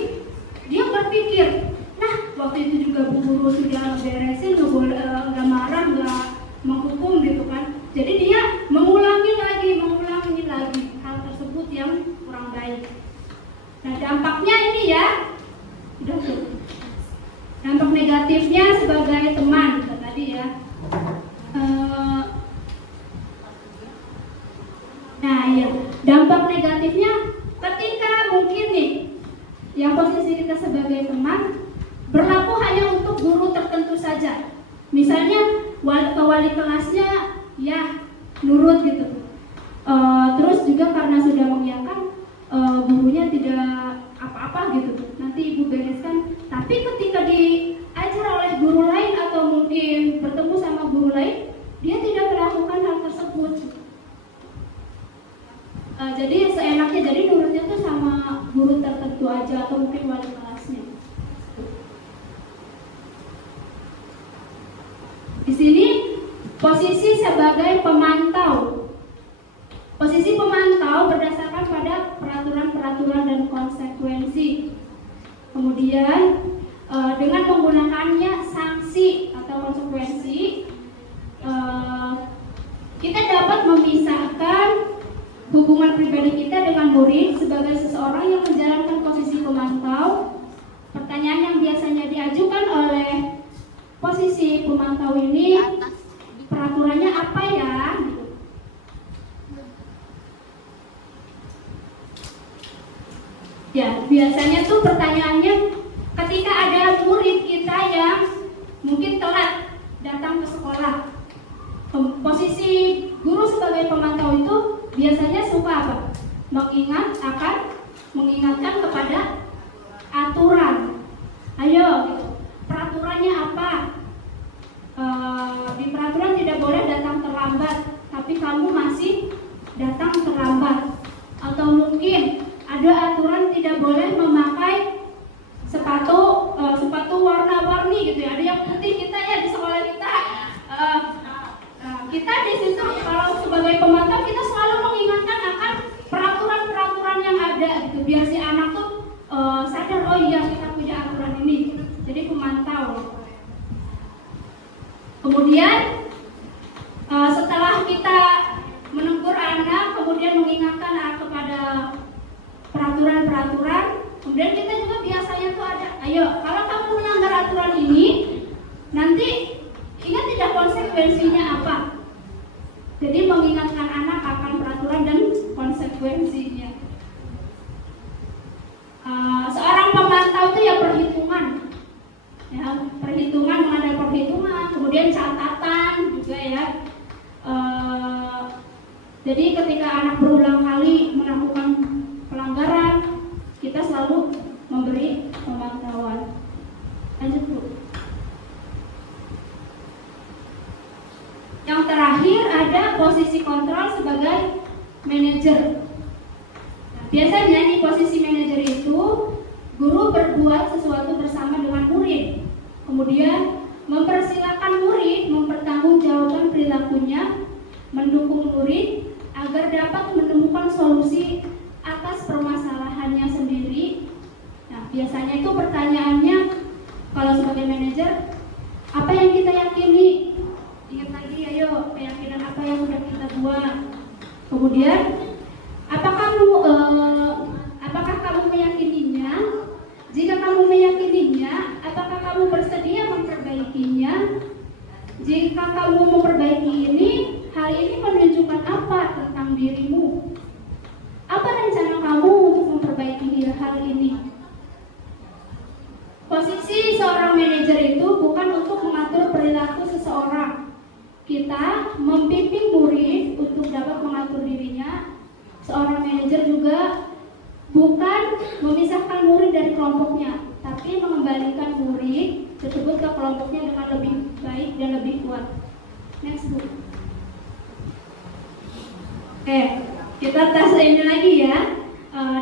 dia berpikir, nah waktu itu juga Bu Guru sudah beresin, nggak marah, nggak menghukum gitu kan. Jadi dia mengulangi lagi hal tersebut yang kurang baik. Nah dampaknya ini ya, dampak negatifnya sebagai teman tadi ya. Nah ya, dampak negatifnya ketika mungkin nih, yang posisi kita sebagai teman berlaku hanya untuk guru tertentu saja. Misalnya ke wali kelasnya ya nurut gitu. Terus juga karena sudah mengiyakan, gurunya tidak apa-apa gitu. Nanti Ibu bereskan. Tapi ketika diajar oleh guru lain atau mungkin bertemu sama guru lain, dia tidak melakukan hal tersebut. Jadi seenaknya, jadi nurutnya tuh sama guru tertentu aja atau mungkin wali kelasnya. Di sini posisi sebagai pemantau. Posisi pemantau berdasarkan pada peraturan-peraturan dan konsekuensi. Kemudian dengan menggunakannya sanksi atau konsekuensi, kita dapat memisahkan hubungan pribadi kita dengan murid sebagai seseorang yang menjalankan posisi pemantau. Pertanyaan yang biasanya diajukan oleh posisi pemantau ini, peraturannya apa ya? Ya, biasanya tuh pertanyaannya ketika ada murid kita yang mungkin telat datang ke sekolah. Posisi guru sebagai pemantau itu biasanya suka apa? Mengingatkan kepada aturan. Ayo, gitu. Peraturannya apa? Di peraturan tidak boleh datang terlambat, tapi kamu masih datang terlambat. Atau mungkin ada aturan tidak boleh memakai sepatu warna-warni gitu ya. Ada yang putih kita ya di sekolah kita. Kita di situ kalau sebagai pemantau kita selalu mengingatkan akan peraturan-peraturan yang ada gitu, biar si anak tuh sadar, oh iya kita punya aturan ini. Jadi pemantau. Kemudian setelah kita menegur anak, kemudian mengingatkan kepada peraturan-peraturan, kemudian kita juga biasanya tuh ada, ayo kalau kamu melanggar aturan ini, nanti ingat tidak konsekuensinya apa. Jadi mengingatkan anak akan peraturan dan konsekuensinya. Seorang perhitungan, kemudian catatan juga ya. Jadi ketika anak berulang kali melakukan pelanggaran, kita selalu memberi pemantauan. Lanjut Bu. Yang terakhir ada posisi kontrol sebagai manajer. Nah, biasanya di posisi manajer itu guru berbuat sesuatu bersama dengan murid, kemudian mempersilahkan murid mempertanggungjawabkan perilakunya, mendukung murid agar dapat menemukan solusi atas permasalahannya sendiri. Nah, biasanya itu pertanyaannya kalau sebagai manajer, apa yang kita yakini? Ingat lagi, ayo, keyakinan apa yang sudah kita buat. Kemudian, apakah kamu meyakininya? Jika kamu meyakininya, apakah kamu bersedia memperbaikinya? Jika kamu memperbaiki ini, hal ini menunjukkan apa tentang dirimu? Apa rencana kamu untuk memperbaiki hal ini? Posisi seorang manajer itu bukan untuk mengatur perilaku seseorang. Kita membimbing murid untuk dapat mengatur dirinya. Seorang manajer juga bukan memisahkan murid dari kelompoknya, tapi mengembalikan murid tersebut ke kelompoknya dengan lebih baik dan lebih kuat. Next Bu. Kita tes ini lagi ya.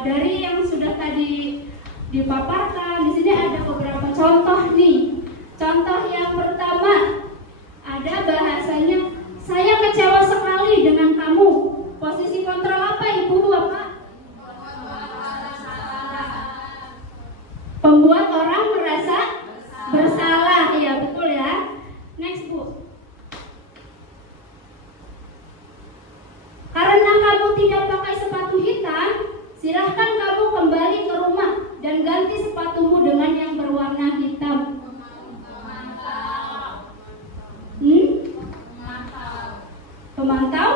Dari yang sudah tadi dipaparkan, di sini ada beberapa contoh nih. Contoh yang pertama, ada bahasanya, saya kecewa sekali dengan kamu. Posisi kontrol apa Ibu Bapak? Pembuat orang merasa bersalah, ya betul ya. Next Bu. Karena kamu tidak pakai sepatu hitam, silahkan kamu kembali ke rumah dan ganti sepatumu dengan yang berwarna hitam. Pemantau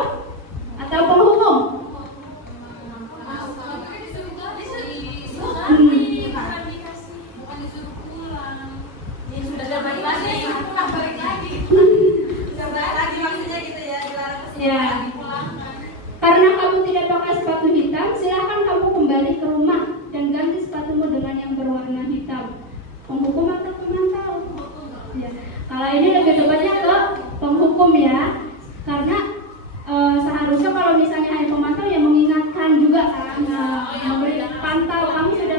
atau penghukum? Ya. Karena kamu tidak pakai sepatu hitam, silahkan kamu kembali ke rumah dan ganti sepatumu dengan yang berwarna hitam. Penghukum atau pemantau? Ya. Kalau ini lebih tepatnya ke penghukum ya, karena seharusnya kalau misalnya hanya pemantau ya mengingatkan juga kan, memberi pantau kamu sudah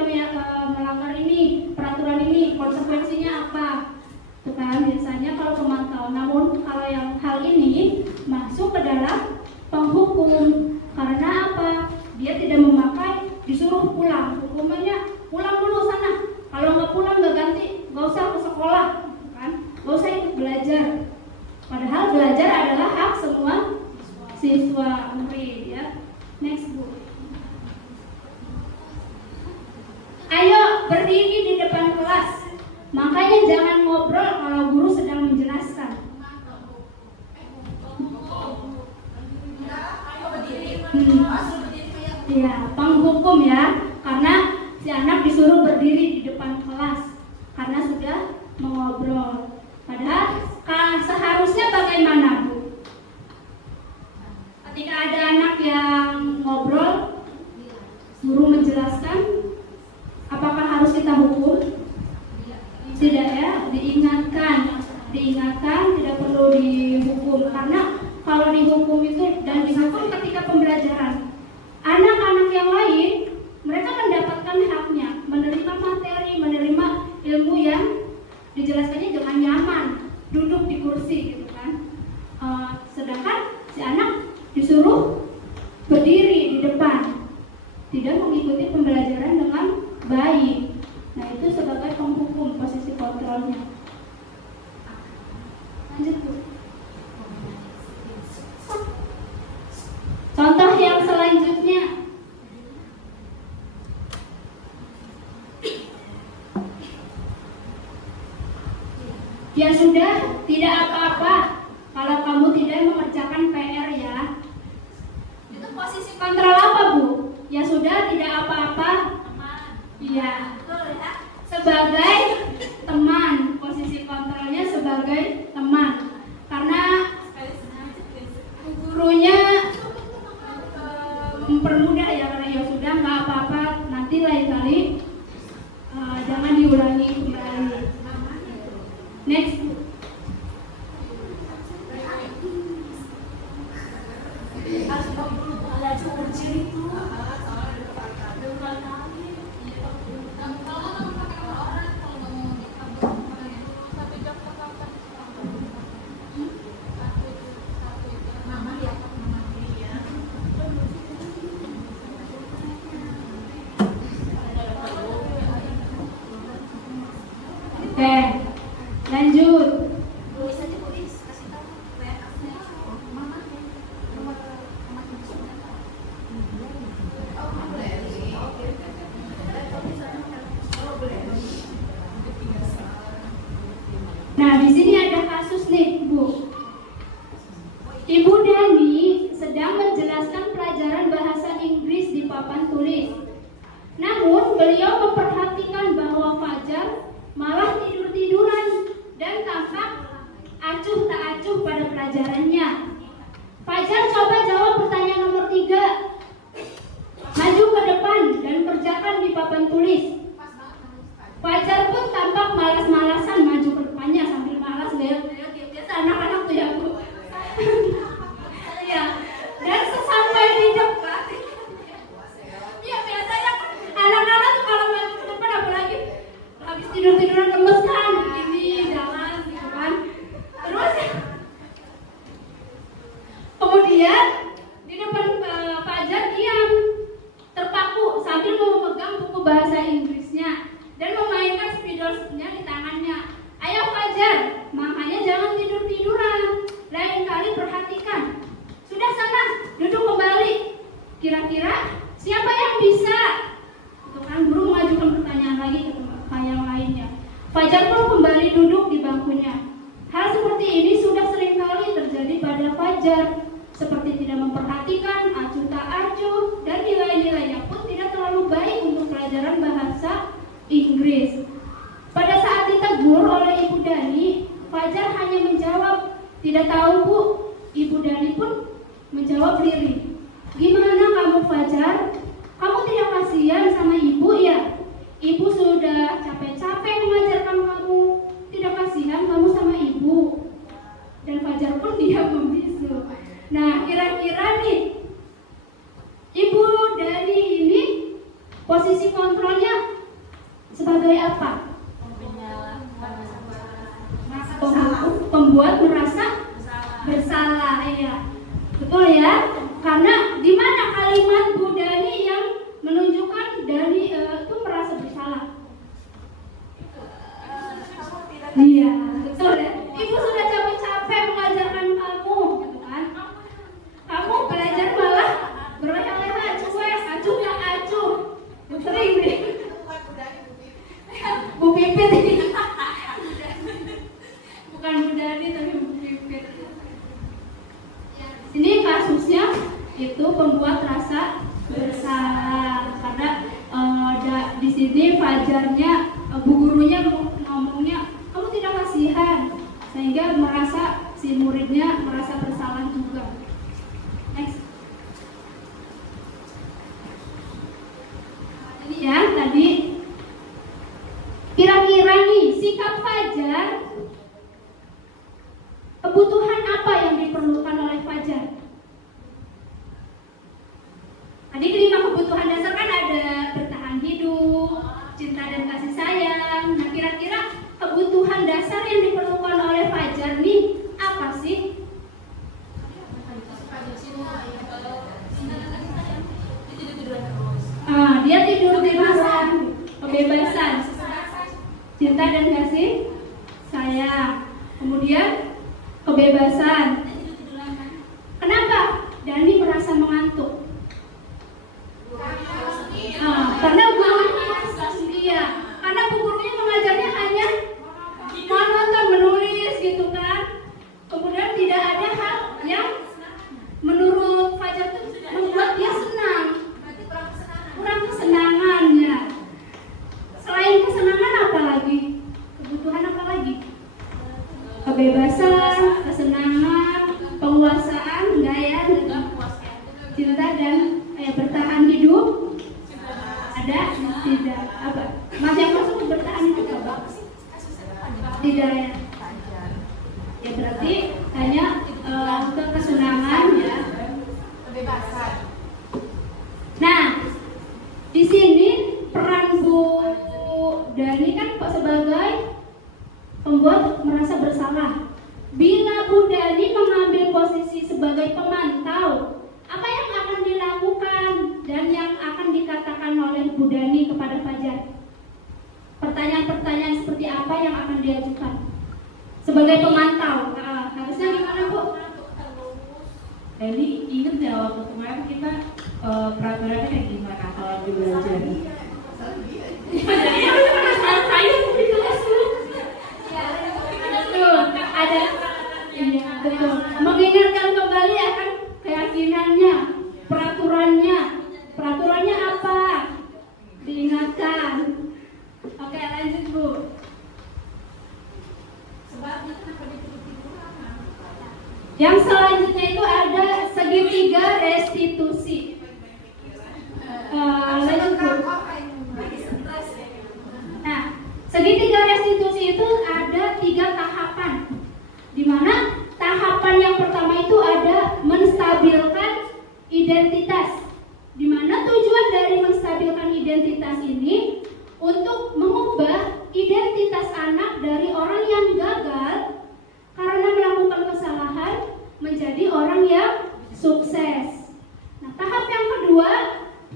melanggar ini, peraturan ini, konsekuensinya apa? Itu kan biasanya kalau pemantau. Namun kalau yang hal ini masuk ke dalam penghukum. Karena apa? Dia tidak memakai, disuruh pulang. Hukumannya pulang dulu sana. Kalau nggak pulang nggak ganti, nggak usah ke sekolah, kan? Nggak usah ikut belajar. Padahal belajar adalah hak semua siswa murid ya. Next Bu. Ayo berdiri di depan kelas. Makanya jangan ngobrol kalau guru sedang menjelaskan. Ya, penghukum ya, karena si anak disuruh berdiri di depan kelas karena sudah mengobrol. Padahal seharusnya bagaimana Bu? Ketika ada anak yang ngobrol, guru menjelaskan, apakah harus kita hukum? Tidak ya, diingatkan, tidak perlu dihukum. Karena kalau dihukum itu dan dihukum ketika pembelajaran, anak-anak yang lain mereka mendapatkan haknya, menerima materi, menerima ilmu yang dijelaskannya dengan nyaman, duduk di kursi gitu kan. Sedangkan si anak disuruh berdiri di depan, tidak mengikuti pembelajaran dengan baik. Nah itu sebagai penghukum, posisi kontrolnya. Lanjut Bu. Contoh yang selanjutnya, ya sudah, tidak apa-apa kalau kamu tidak mengerjakan PR ya. Itu posisi kontrol apa Bu? Ya sudah, tidak apa-apa. Iya, sebagai teman, posisi kontrolnya sebagai diulangi kembali. Next. Oke, lanjut. Nah, di sini ada kasus nih, Bu. Ibu Dani sedang menjelaskan pelajaran bahasa Inggris di papan tulis. Namun, beliau memperhatikan bahwa Fajar malah tidur-tiduran dan tampak acuh tak acuh pada pelajarannya. Fajar coba jawab pertanyaan nomor 3. Maju ke depan dan kerjakan di papan tulis. Fajar pun tampak malas-malasan maju ke depannya sambil malas lihat-lihat biasa anak-anak tuh ya, Bu. Ya, dan sesampai di depan, ya biasanya kan anak-anak tuh kalau maju ke depan apalagi habis tidur-tiduran lemes kan, ini jalan gitu kan. Terus kemudian di depan Fajar diam, terpaku sambil memegang buku bahasa Inggrisnya dan memainkan spidolnya di tangannya. Ayo Fajar, makanya jangan tidur-tiduran. Lain kali perhatikan. Sudah sana, duduk kembali. Kira-kira siapa yang bisa? Itu kan guru mengajukan pertanyaan lagi ke yang lainnya. Fajar pun kembali duduk di bangkunya. Hal seperti ini sudah sering kali terjadi pada Fajar. Seperti tidak memperhatikan, acuh tak acuh, dan nilai-nilainya pun tidak terlalu baik untuk pelajaran bahasa Inggris. Pada saat ditegur oleh Ibu Dani, Fajar hanya menjawab, "Tidak tahu, Bu." Ibu Dani pun menjawab lirih, "Gimana kamu, Fajar? Kamu tidak kasihan sama ibu ya? Ibu sudah capek-capek mengajarkan kamu. Tidak kasihan kamu sama ibu?" Dan Fajar pun diam membisu. Nah, kira-kira nih, Ibu Dani ini posisi kontrolnya sebagai apa? Pembuat merasa bersalah, iya. Betul ya? Karena di mana kalimat Bu Dani yang menunjukkan Dani itu merasa bersalah? Iya, betul ya. Ibu sudah capek-capek mengajarkan kamu, gitu kan? Kamu belajar malah berleha-leha, cuek, acuh yang acuh. Sering nih. Bu Pipit ini. Bukan Bu Dani tapi Bu Pipit. Ini kasusnya itu pembuat rasa bersalah karena di sini Fajarnya, bu gurunya ngomongnya kamu tidak kasihan, sehingga merasa si muridnya merasa bersalah juga. Next. Ini ya tadi. Kira-kira nih sikap Fajar, kebutuhan apa yang diperlukan oleh Fajar? Tadi 5 kebutuhan dasar kan ada bertahan hidup, cinta dan kasih sayang. Nah, kira-kira kebutuhan dasar yang diperlukan oleh Fajar nih apa sih? Dia tidur-tiduran, kebebasan, cinta dan kasih sayang. Kemudian kebebasan. Kenapa Dani merasa mengantuk? Karena karena bu gurunya mengajarnya hanya monoton menulis gitu kan. Kemudian tidak ada hal yang menurut Fajar itu membuat dia senang. Kurang kesenangannya. Selain kesenangan apa lagi? Kebutuhan apa lagi? Kebebasan, kesenangan, Tidak ya. Ya berarti hanya ke kesunangan ya. Kebebasan. Nah, di sini peran Bu Dani kan sebagai pembuat merasa bersalah. Bila Bu Dani mengambil posisi sebagai pemantau, apa yang akan dilakukan dan yang akan dikatakan oleh Bu Dani kepada Fajar? Pertanyaan-pertanyaan seperti apa yang akan diajukan? Sebagai pemantau, harusnya gimana Bu? Jadi ingat ya waktu kemarin kita peraturannya kayak gimana kalau di belajar? Betul, ada. Iya, betul. Mengingatkan kembali akan keyakinannya, peraturannya apa? Diingatkan. Oke, lanjut Bu. Sebabnya kenapa ditiru-tiru? Yang selanjutnya itu ada segitiga restitusi. Lanjut Bu. Nah, segitiga restitusi itu ada 3 tahapan. Di mana tahapan yang pertama itu ada menstabilkan identitas. Di mana tujuan dari menstabilkan identitas ini untuk mengubah identitas anak dari orang yang gagal karena melakukan kesalahan menjadi orang yang sukses. Nah, tahap yang kedua,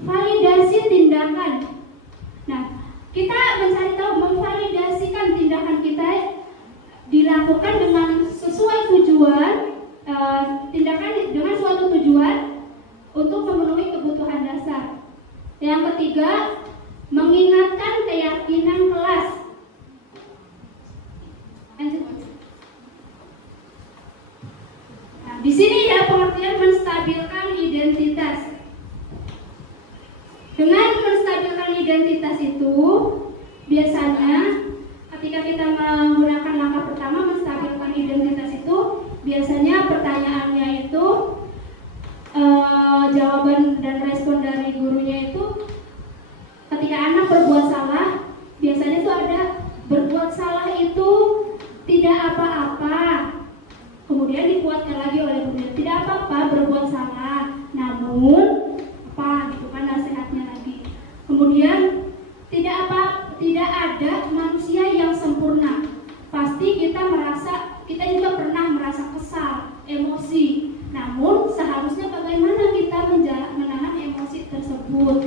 validasi tindakan. Nah, kita mencari tahu memvalidasikan tindakan kita dilakukan dengan sesuai tujuan, tindakan dengan suatu tujuan untuk memenuhi kebutuhan dasar. Yang ketiga, mengingatkan keyakinan kelas. Lanjut. Nah, di sini ya pengertian menstabilkan identitas. Dengan menstabilkan identitas itu, biasanya ketika kita menggunakan langkah pertama menstabilkan identitas itu, biasanya pertanyaannya itu jawaban dan respon dari gurunya itu ketika anak berbuat salah, biasanya itu ada berbuat salah itu tidak apa-apa. Kemudian dikuatkan lagi oleh gurunya, tidak apa-apa berbuat salah, namun apa gitu kan nasihatnya lagi. Kemudian tidak ada manusia yang sempurna. Pasti kita juga pernah merasa kesal, emosi. Namun seharusnya bagaimana kita menahan emosi tersebut.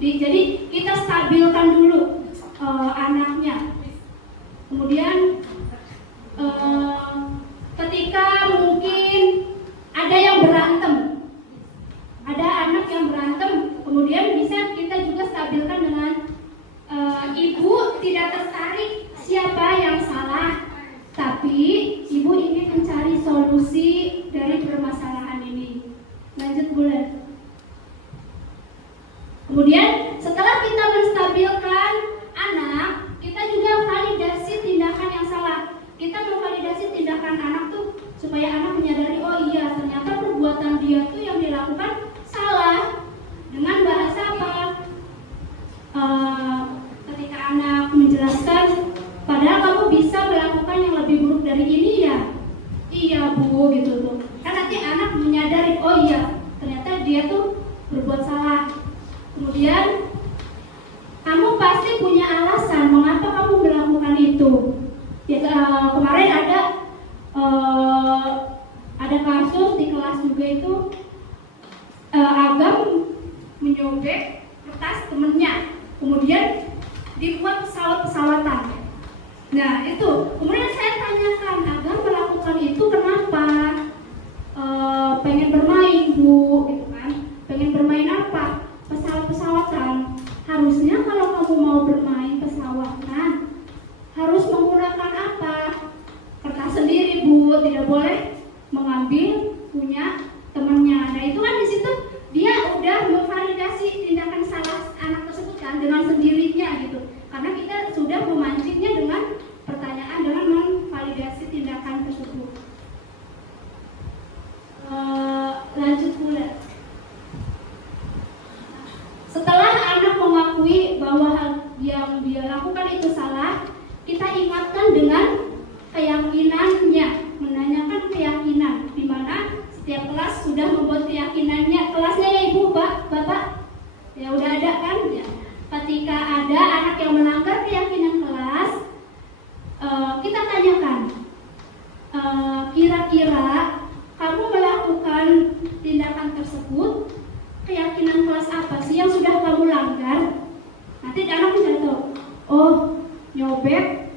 Jadi kita stabilkan dulu anaknya. Kemudian ketika mungkin ada yang berantem, ada anak yang berantem, kemudian bisa kita juga stabilkan dengan ibu tidak tertarik siapa yang salah, tapi ibu ingin mencari solusi dari permasalahan ini. Lanjut bulan. Kemudian setelah kita menstabilkan anak, kita juga validasi tindakan yang salah. Kita memvalidasi tindakan anak tuh supaya anak menyadari, oh iya ternyata perbuatan dia tuh yang dilakukan salah. Dengan bahasa apa? Ketika anak menjelaskan, padahal kamu bisa melakukan yang lebih buruk dari ini ya. Iya Bu, gitu tuh. Kan nanti anak menyadari, oh iya ternyata dia tuh berbuat salah. Kemudian kamu pasti punya alasan mengapa kamu melakukan itu. Ya, kemarin ada kasus di kelas juga itu Agam menyobek kertas temennya, kemudian dibuat pesawat-pesawatan. Nah itu, kemudian saya tanyakan, Agam melakukan itu kenapa? Pengen bermain Bu, gitu kan? Pengen bermain apa? Pesawat-pesawatan. Harusnya kalau kamu mau bermain pesawatan, harus menggunakan apa? Kertas sendiri Bu, tidak boleh mengambil punya temannya. Nah itu kan di situ dia udah memvalidasi tindakan salah anak tersebut kan dengan sendirinya gitu. Karena kita sudah memancingnya dengan pertanyaan, dengan memvalidasi tindakan tersebut. Lanjut pula. Setelah anak mengakui bahwa hal yang dia lakukan itu salah, kita ingatkan dengan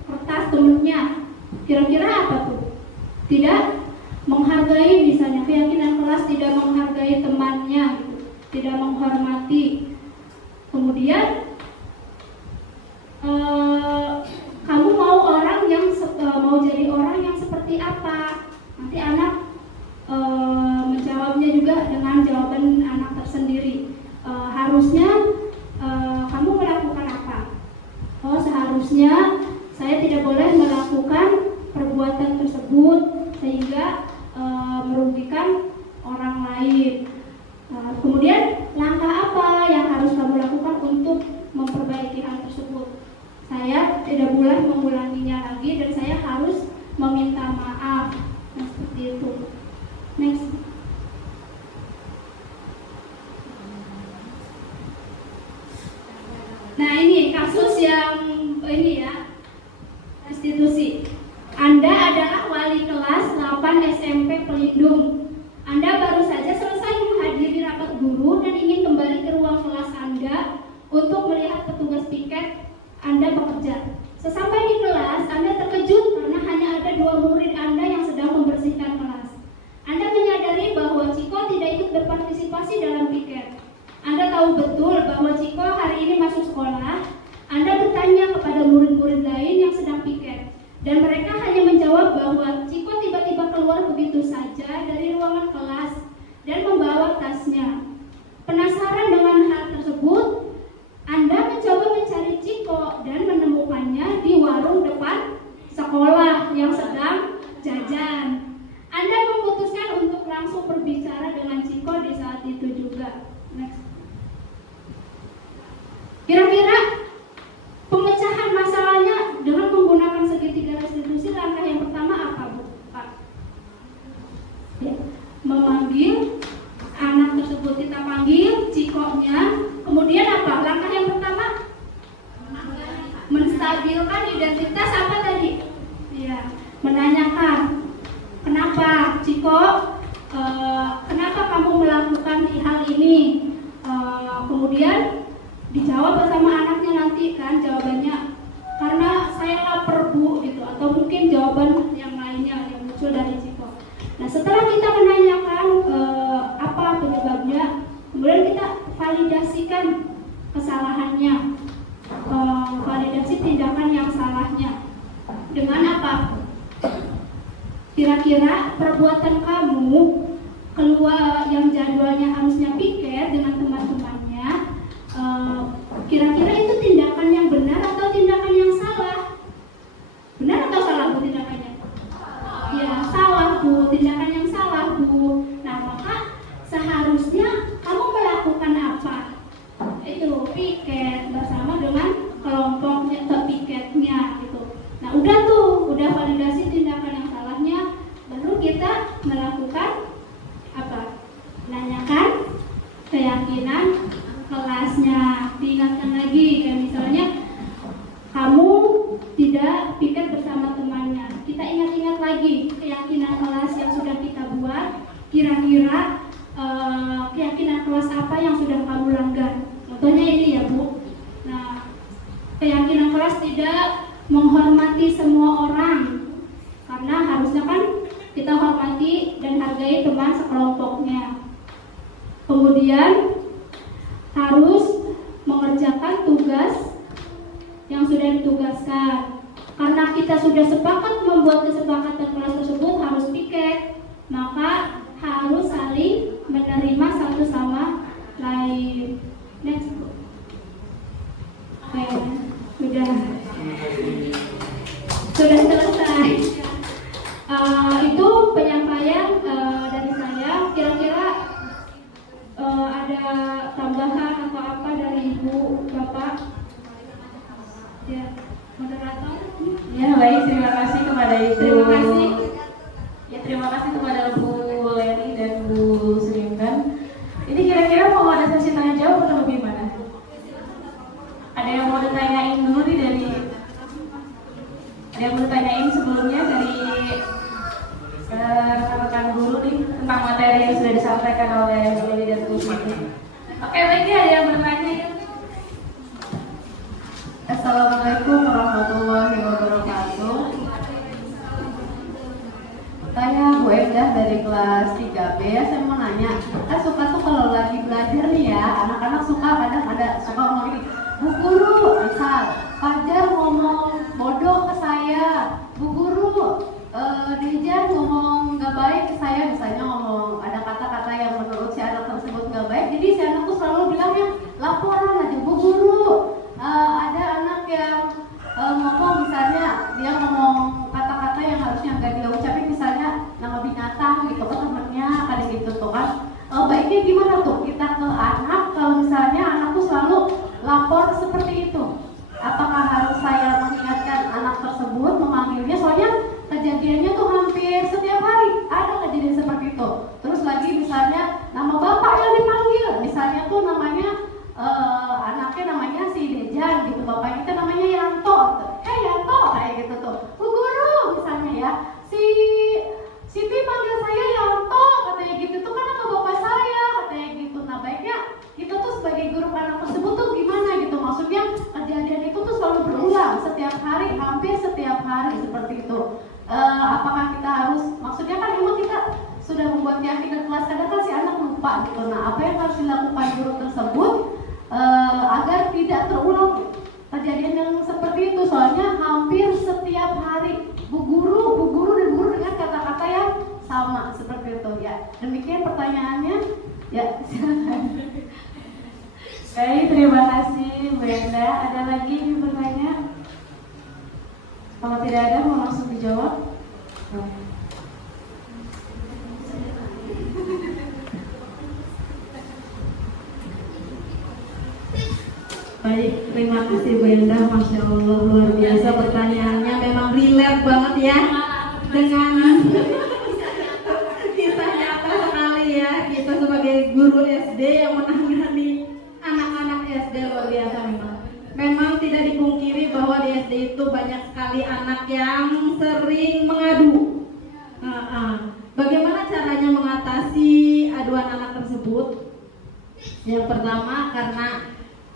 kertas temennya. Kira-kira apa tuh? Tidak menghargai, misalnya keyakinan kelas tidak menghargai temannya, gitu. Tidak menghormati. Kemudian kamu mau mau jadi orang yang seperti apa? Nanti anak menjawabnya juga dengan jawaban anak tersendiri. Harusnya kamu melakukan apa? Oh, seharusnya saya tidak boleh melakukan perbuatan tersebut sehingga merugikan orang lain. Kemudian langkah apa yang harus kamu lakukan untuk memperbaiki hal tersebut? Saya tidak boleh mengulanginya lagi dan saya harus meminta maaf. Nah, seperti itu. Next. Nah, ini kasus yang ini ya, restitusi. Anda adalah wali kelas 8 SMP Pelindung. Anda baru saja selesai menghadiri rapat guru dan ingin kembali ke ruang kelas Anda untuk melihat petugas piket Anda bekerja. Sesampai di kelas, Anda terkejut karena hanya ada 2 murid Anda yang sedang membersihkan kelas. Anda menyadari bahwa Ciko tidak ikut berpartisipasi dalam piket. Anda tahu betul bahwa Ciko hari ini masuk sekolah. Anda bertanya kepada murid-murid lain yang sedang piket, dan mereka hanya menjawab bahwa Ciko tiba-tiba keluar begitu saja dari ruangan kelas dan membawa tasnya. Penasaran dengan hal tersebut, Anda mencoba mencari Ciko dan menemukannya di warung depan sekolah yang sedang jajan. Anda memutuskan untuk langsung berbicara dengan Ciko di saat itu juga. Next. Kira-kira pemecahan masalahnya dengan menggunakan segitiga restitusi, langkah yang pertama apa, Bu? Pak? Ya, memanggil anak tersebut, kita panggil Cikonya. Kemudian apa? Langkah yang pertama menstabilkan identitas apa tadi? Ya, menanyakan kenapa Ciko, kenapa kamu melakukan hal ini? Kemudian dijawab bersama anaknya nanti kan jawabannya, karena saya lapar Bu, gitu, atau mungkin jawaban yang lainnya yang muncul dari Ciko. Nah, setelah kita menanyakan apa penyebabnya, kemudian kita validasikan kesalahannya, validasi tindakan yang salahnya dengan apa? Kira-kira perbuatan kamu keluar yang jadwalnya harusnya piket dengan teman-temannya, kira-kira itu tindakan yang benar atau tindakan yang salah? Benar atau salah Bu tindakannya? Ya, salah Bu, tindakan yang salah Bu. Nah, maka seharusnya kamu melakukan apa? Itu piket bersama dengan kelompoknya atau piketnya gitu. Nah, udah tuh, udah validasi tindakan yang salahnya, baru kita melakukan apa? Menanyakan keyakinan kelasnya. Diingatkan lagi, kayak misalnya kamu tidak piket bersama temannya, kita ingat-ingat lagi keyakinan kelas yang sudah kita buat. Kira-kira keyakinan kelas apa yang sudah kamu langgar? Contohnya ini ya Bu. Nah, keyakinan kelas tidak menghormati semua orang, karena harusnya kan kita hormati dan hargai teman sekelompoknya. Kemudian harus mengerjakan tugas yang sudah ditugaskan. Karena kita sudah sepakat membuat kesepakatan kelas tersebut harus piket, maka harus saling menerima satu sama lain. Next. Oke, sudah selesai. Itu penyampaian dari saya. Kira-kira ada tambahan atau apa dari Ibu, Bapak? Ya, moderator. Ya, baik, terima kasih kepada Ibu. Terima kasih. Ya, terima kasih kepada Bu Leni dan Bu Serintan. Ini kira-kira mau ada sesi tanya jawab atau bagaimana? Ada yang mau ditanyain dulu nih dari, ada yang mau ditanyain sebelumnya dari rekan-rekan guru nih tentang materi yang sudah disampaikan oleh Bu Leni dan Bu Serintan. Oke, baik, ada yang bertanya ya? Assalamualaikum warahmatullahi wabarakatuh. ya saya mau nanya, kan suka tuh kalau lagi belajar nih ya, anak-anak suka kadang ada suka ngomong gini, Bu Guru, misal Fajar ngomong bodoh ke saya, Bu Guru, Dejan ngomong nggak baik ke saya, misalnya ngomong ada kata-kata yang menurut si anak tersebut nggak baik, jadi si anak tuh selalu bilangnya laporan aja Bu Guru. Ada anak yang ngomong misalnya dia ngomong kata-kata yang harusnya nggak dia ucapin, misalnya nama binatang gitu ke temennya, kayak gitu tuh kan. Baiknya gimana tuh kita ke anak kalau misalnya anak tuh selalu lapor seperti itu? Apakah harus saya mengingatkan anak tersebut, memanggilnya? Soalnya kejadiannya tuh hampir setiap hari ada kejadian seperti itu. Terus lagi misalnya nama bapak yang dipanggil, misalnya tuh namanya anaknya namanya si Dejan gitu, bapaknya itu namanya Yanto, Yanto kayak gitu tuh, Bu Guru misalnya ya, si Siti panggil saya Yanto katanya gitu tuh kan nama bapak saya katanya gitu. Nah baiknya kita tuh sebagai guru anak tersebut tuh gimana gitu, maksudnya kejadian itu tuh selalu berulang setiap hari, hampir setiap hari seperti itu. Apakah kita harus, maksudnya kan memang kita sudah membuat keyakinan kelas, kadang kan si anak lupa gitu. Nah apa yang harus dilakukan guru tersebut agar tidak terulang kejadian yang seperti itu, soalnya hampir setiap hari Bu Guru dengan kata-kata yang sama seperti itu ya. Demikian pertanyaannya ya, silakan. Baik, terima kasih Bu Enda. Ada lagi yang bertanya? Kalau tidak ada, mau langsung dijawab? Baik, terima kasih Bu Enda. Masya Allah, luar biasa pertanyaannya, memang relate banget ya dengan kisah nyata sekali ya. Kita sebagai guru SD yang menangani anak-anak SD, luar biasa memang. Memang tidak dipungkiri bahwa di SD itu banyak sekali anak yang sering mengadu. Bagaimana caranya mengatasi aduan anak tersebut? Yang pertama, karena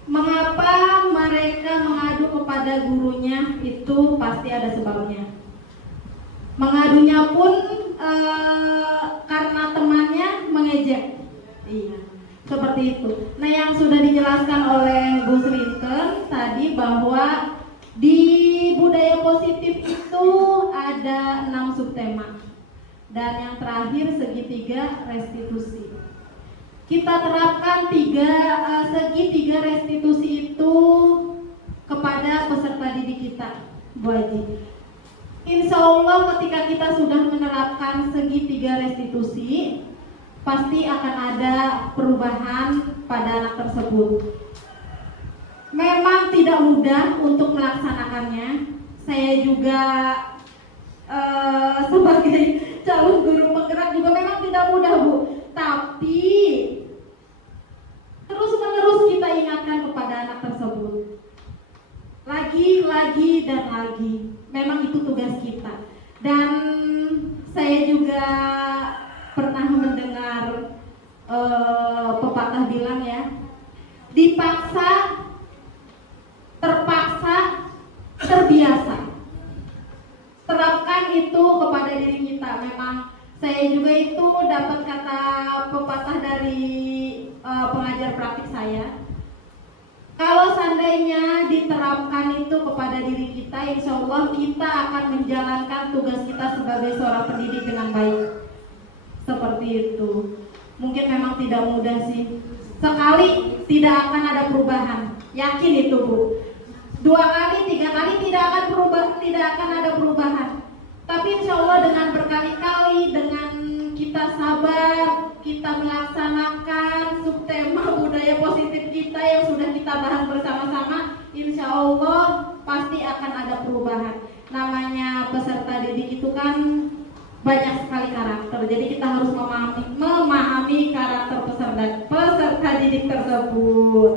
mengapa mereka mengadu kepada gurunya itu pasti ada sebabnya. Mengadunya pun karena temannya mengejek. Iya, seperti itu. Nah, yang sudah dijelaskan oleh Bu Srinten tadi bahwa di budaya positif itu ada 6 subtema. Dan yang terakhir segitiga restitusi. Kita terapkan segitiga restitusi itu kepada peserta didik kita, Bu Haji. Insya Allah ketika kita sudah menerapkan segitiga restitusi, pasti akan ada perubahan pada anak tersebut. Memang tidak mudah untuk melaksanakannya. Saya juga sebagai calon guru penggerak juga memang tidak mudah, Bu. Tapi terus-menerus kita ingatkan kepada anak tersebut, lagi dan lagi. Memang itu tugas kita. Dan saya juga pernah mendengar pepatah bilang ya, dipaksa, terpaksa, terbiasa. Terapkan itu kepada diri kita. Memang saya juga itu dapat kata pepatah dari pengajar praktik saya. Kalau seandainya diterapkan itu kepada diri kita, insya Allah kita akan menjalankan tugas kita sebagai seorang pendidik dengan baik. Seperti itu. Mungkin memang tidak mudah sih. Sekali tidak akan ada perubahan. Yakin itu, Bu. 2 kali, 3 kali tidak akan ada perubahan. Tapi insya Allah dengan berkali-kali, dengan kita sabar, kita melaksanakan subtema budaya positif kita yang sudah kita bahas bersama-sama, insya Allah pasti akan ada perubahan. Namanya peserta didik itu kan banyak sekali karakter, jadi kita harus memahami karakter peserta didik tersebut.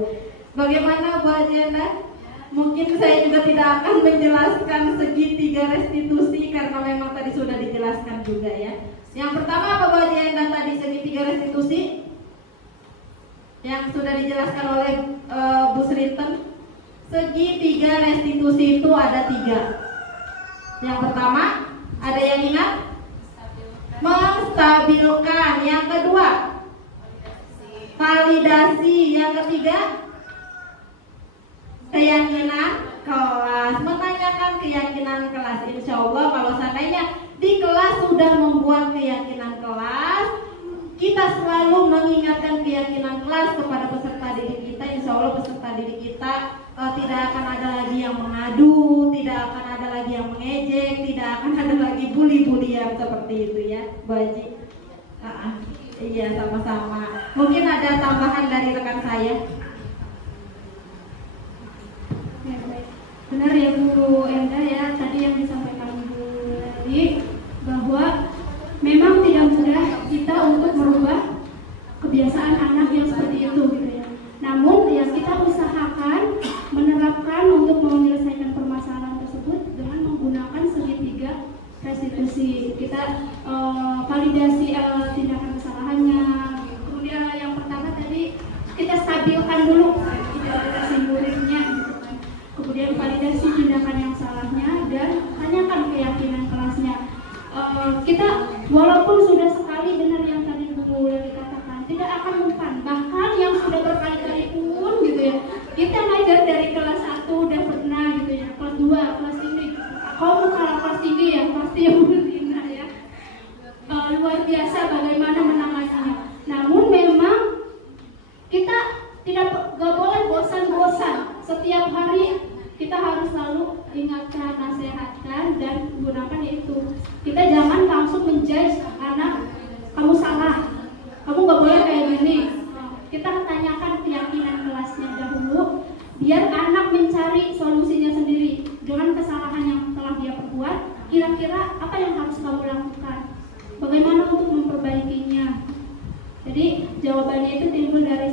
Bagaimana Bu Ajenda? Mungkin saya juga tidak akan menjelaskan segitiga restitusi karena memang tadi sudah dijelaskan juga ya. Yang pertama apa Bu Ajenda tadi segitiga restitusi? Yang sudah dijelaskan oleh Bu Srinten. Segitiga restitusi itu ada 3. Yang pertama, ada yang ingat? Menstabilkan. Yang kedua, validasi. Yang ketiga, keyakinan kelas. Menanyakan keyakinan kelas. Insya Allah kalau seandainya di kelas sudah membuat keyakinan kelas, kita selalu mengingatkan keyakinan kelas kepada peserta didik kita. Insya Allah peserta didik kita tidak akan ada lagi yang mengadu, tidak akan ada lagi yang mengejek, tidak akan ada lagi bully-bullyan seperti itu ya, Bu Haji. Iya, sama-sama. Mungkin ada tambahan dari rekan saya. Ya, baik. Benar ya Bu Enda ya, tadi yang disampaikan Bu Leli bahwa memang tidak mudah kita untuk merubah kebiasaan anak yang seperti itu gitu ya. Namun ya kita usahakan menerapkan untuk menyelesaikan permasalahan tersebut dengan menggunakan segitiga restitusi. Kita validasi tindakan kesalahannya. Kemudian yang pertama tadi kita stabilkan dulu identitas muridnya gitu kan. Kemudian validasi tindakan yang salahnya dan tanyakan keyakinan kelasnya. Kita walaupun sudah sekali benar yang tadi Bu Leli katakan, tidak akan mempan. Bahkan yang sudah berkali-kali pun gitu ya, kita ngajar dari kelas 1 udah pernah gitu ya, kelas 2, kelas ini. Kalau kalau kelas tinggi ya pasti yang berbeda ya. Luar biasa bagaimana menanganinya. Namun memang kita gak boleh bosan-bosan. Setiap hari kita harus selalu ingatkan, nasihatkan dan gunakan itu. Kita jangan langsung menjudge anak, kamu salah, kamu gak boleh kayak gini. Kita tanyakan keyakinan kelasnya dahulu, biar anak mencari solusinya sendiri dengan kesalahan yang telah dia perbuat. Kira-kira apa yang harus kamu lakukan? Bagaimana untuk memperbaikinya? Jadi jawabannya itu timbul dari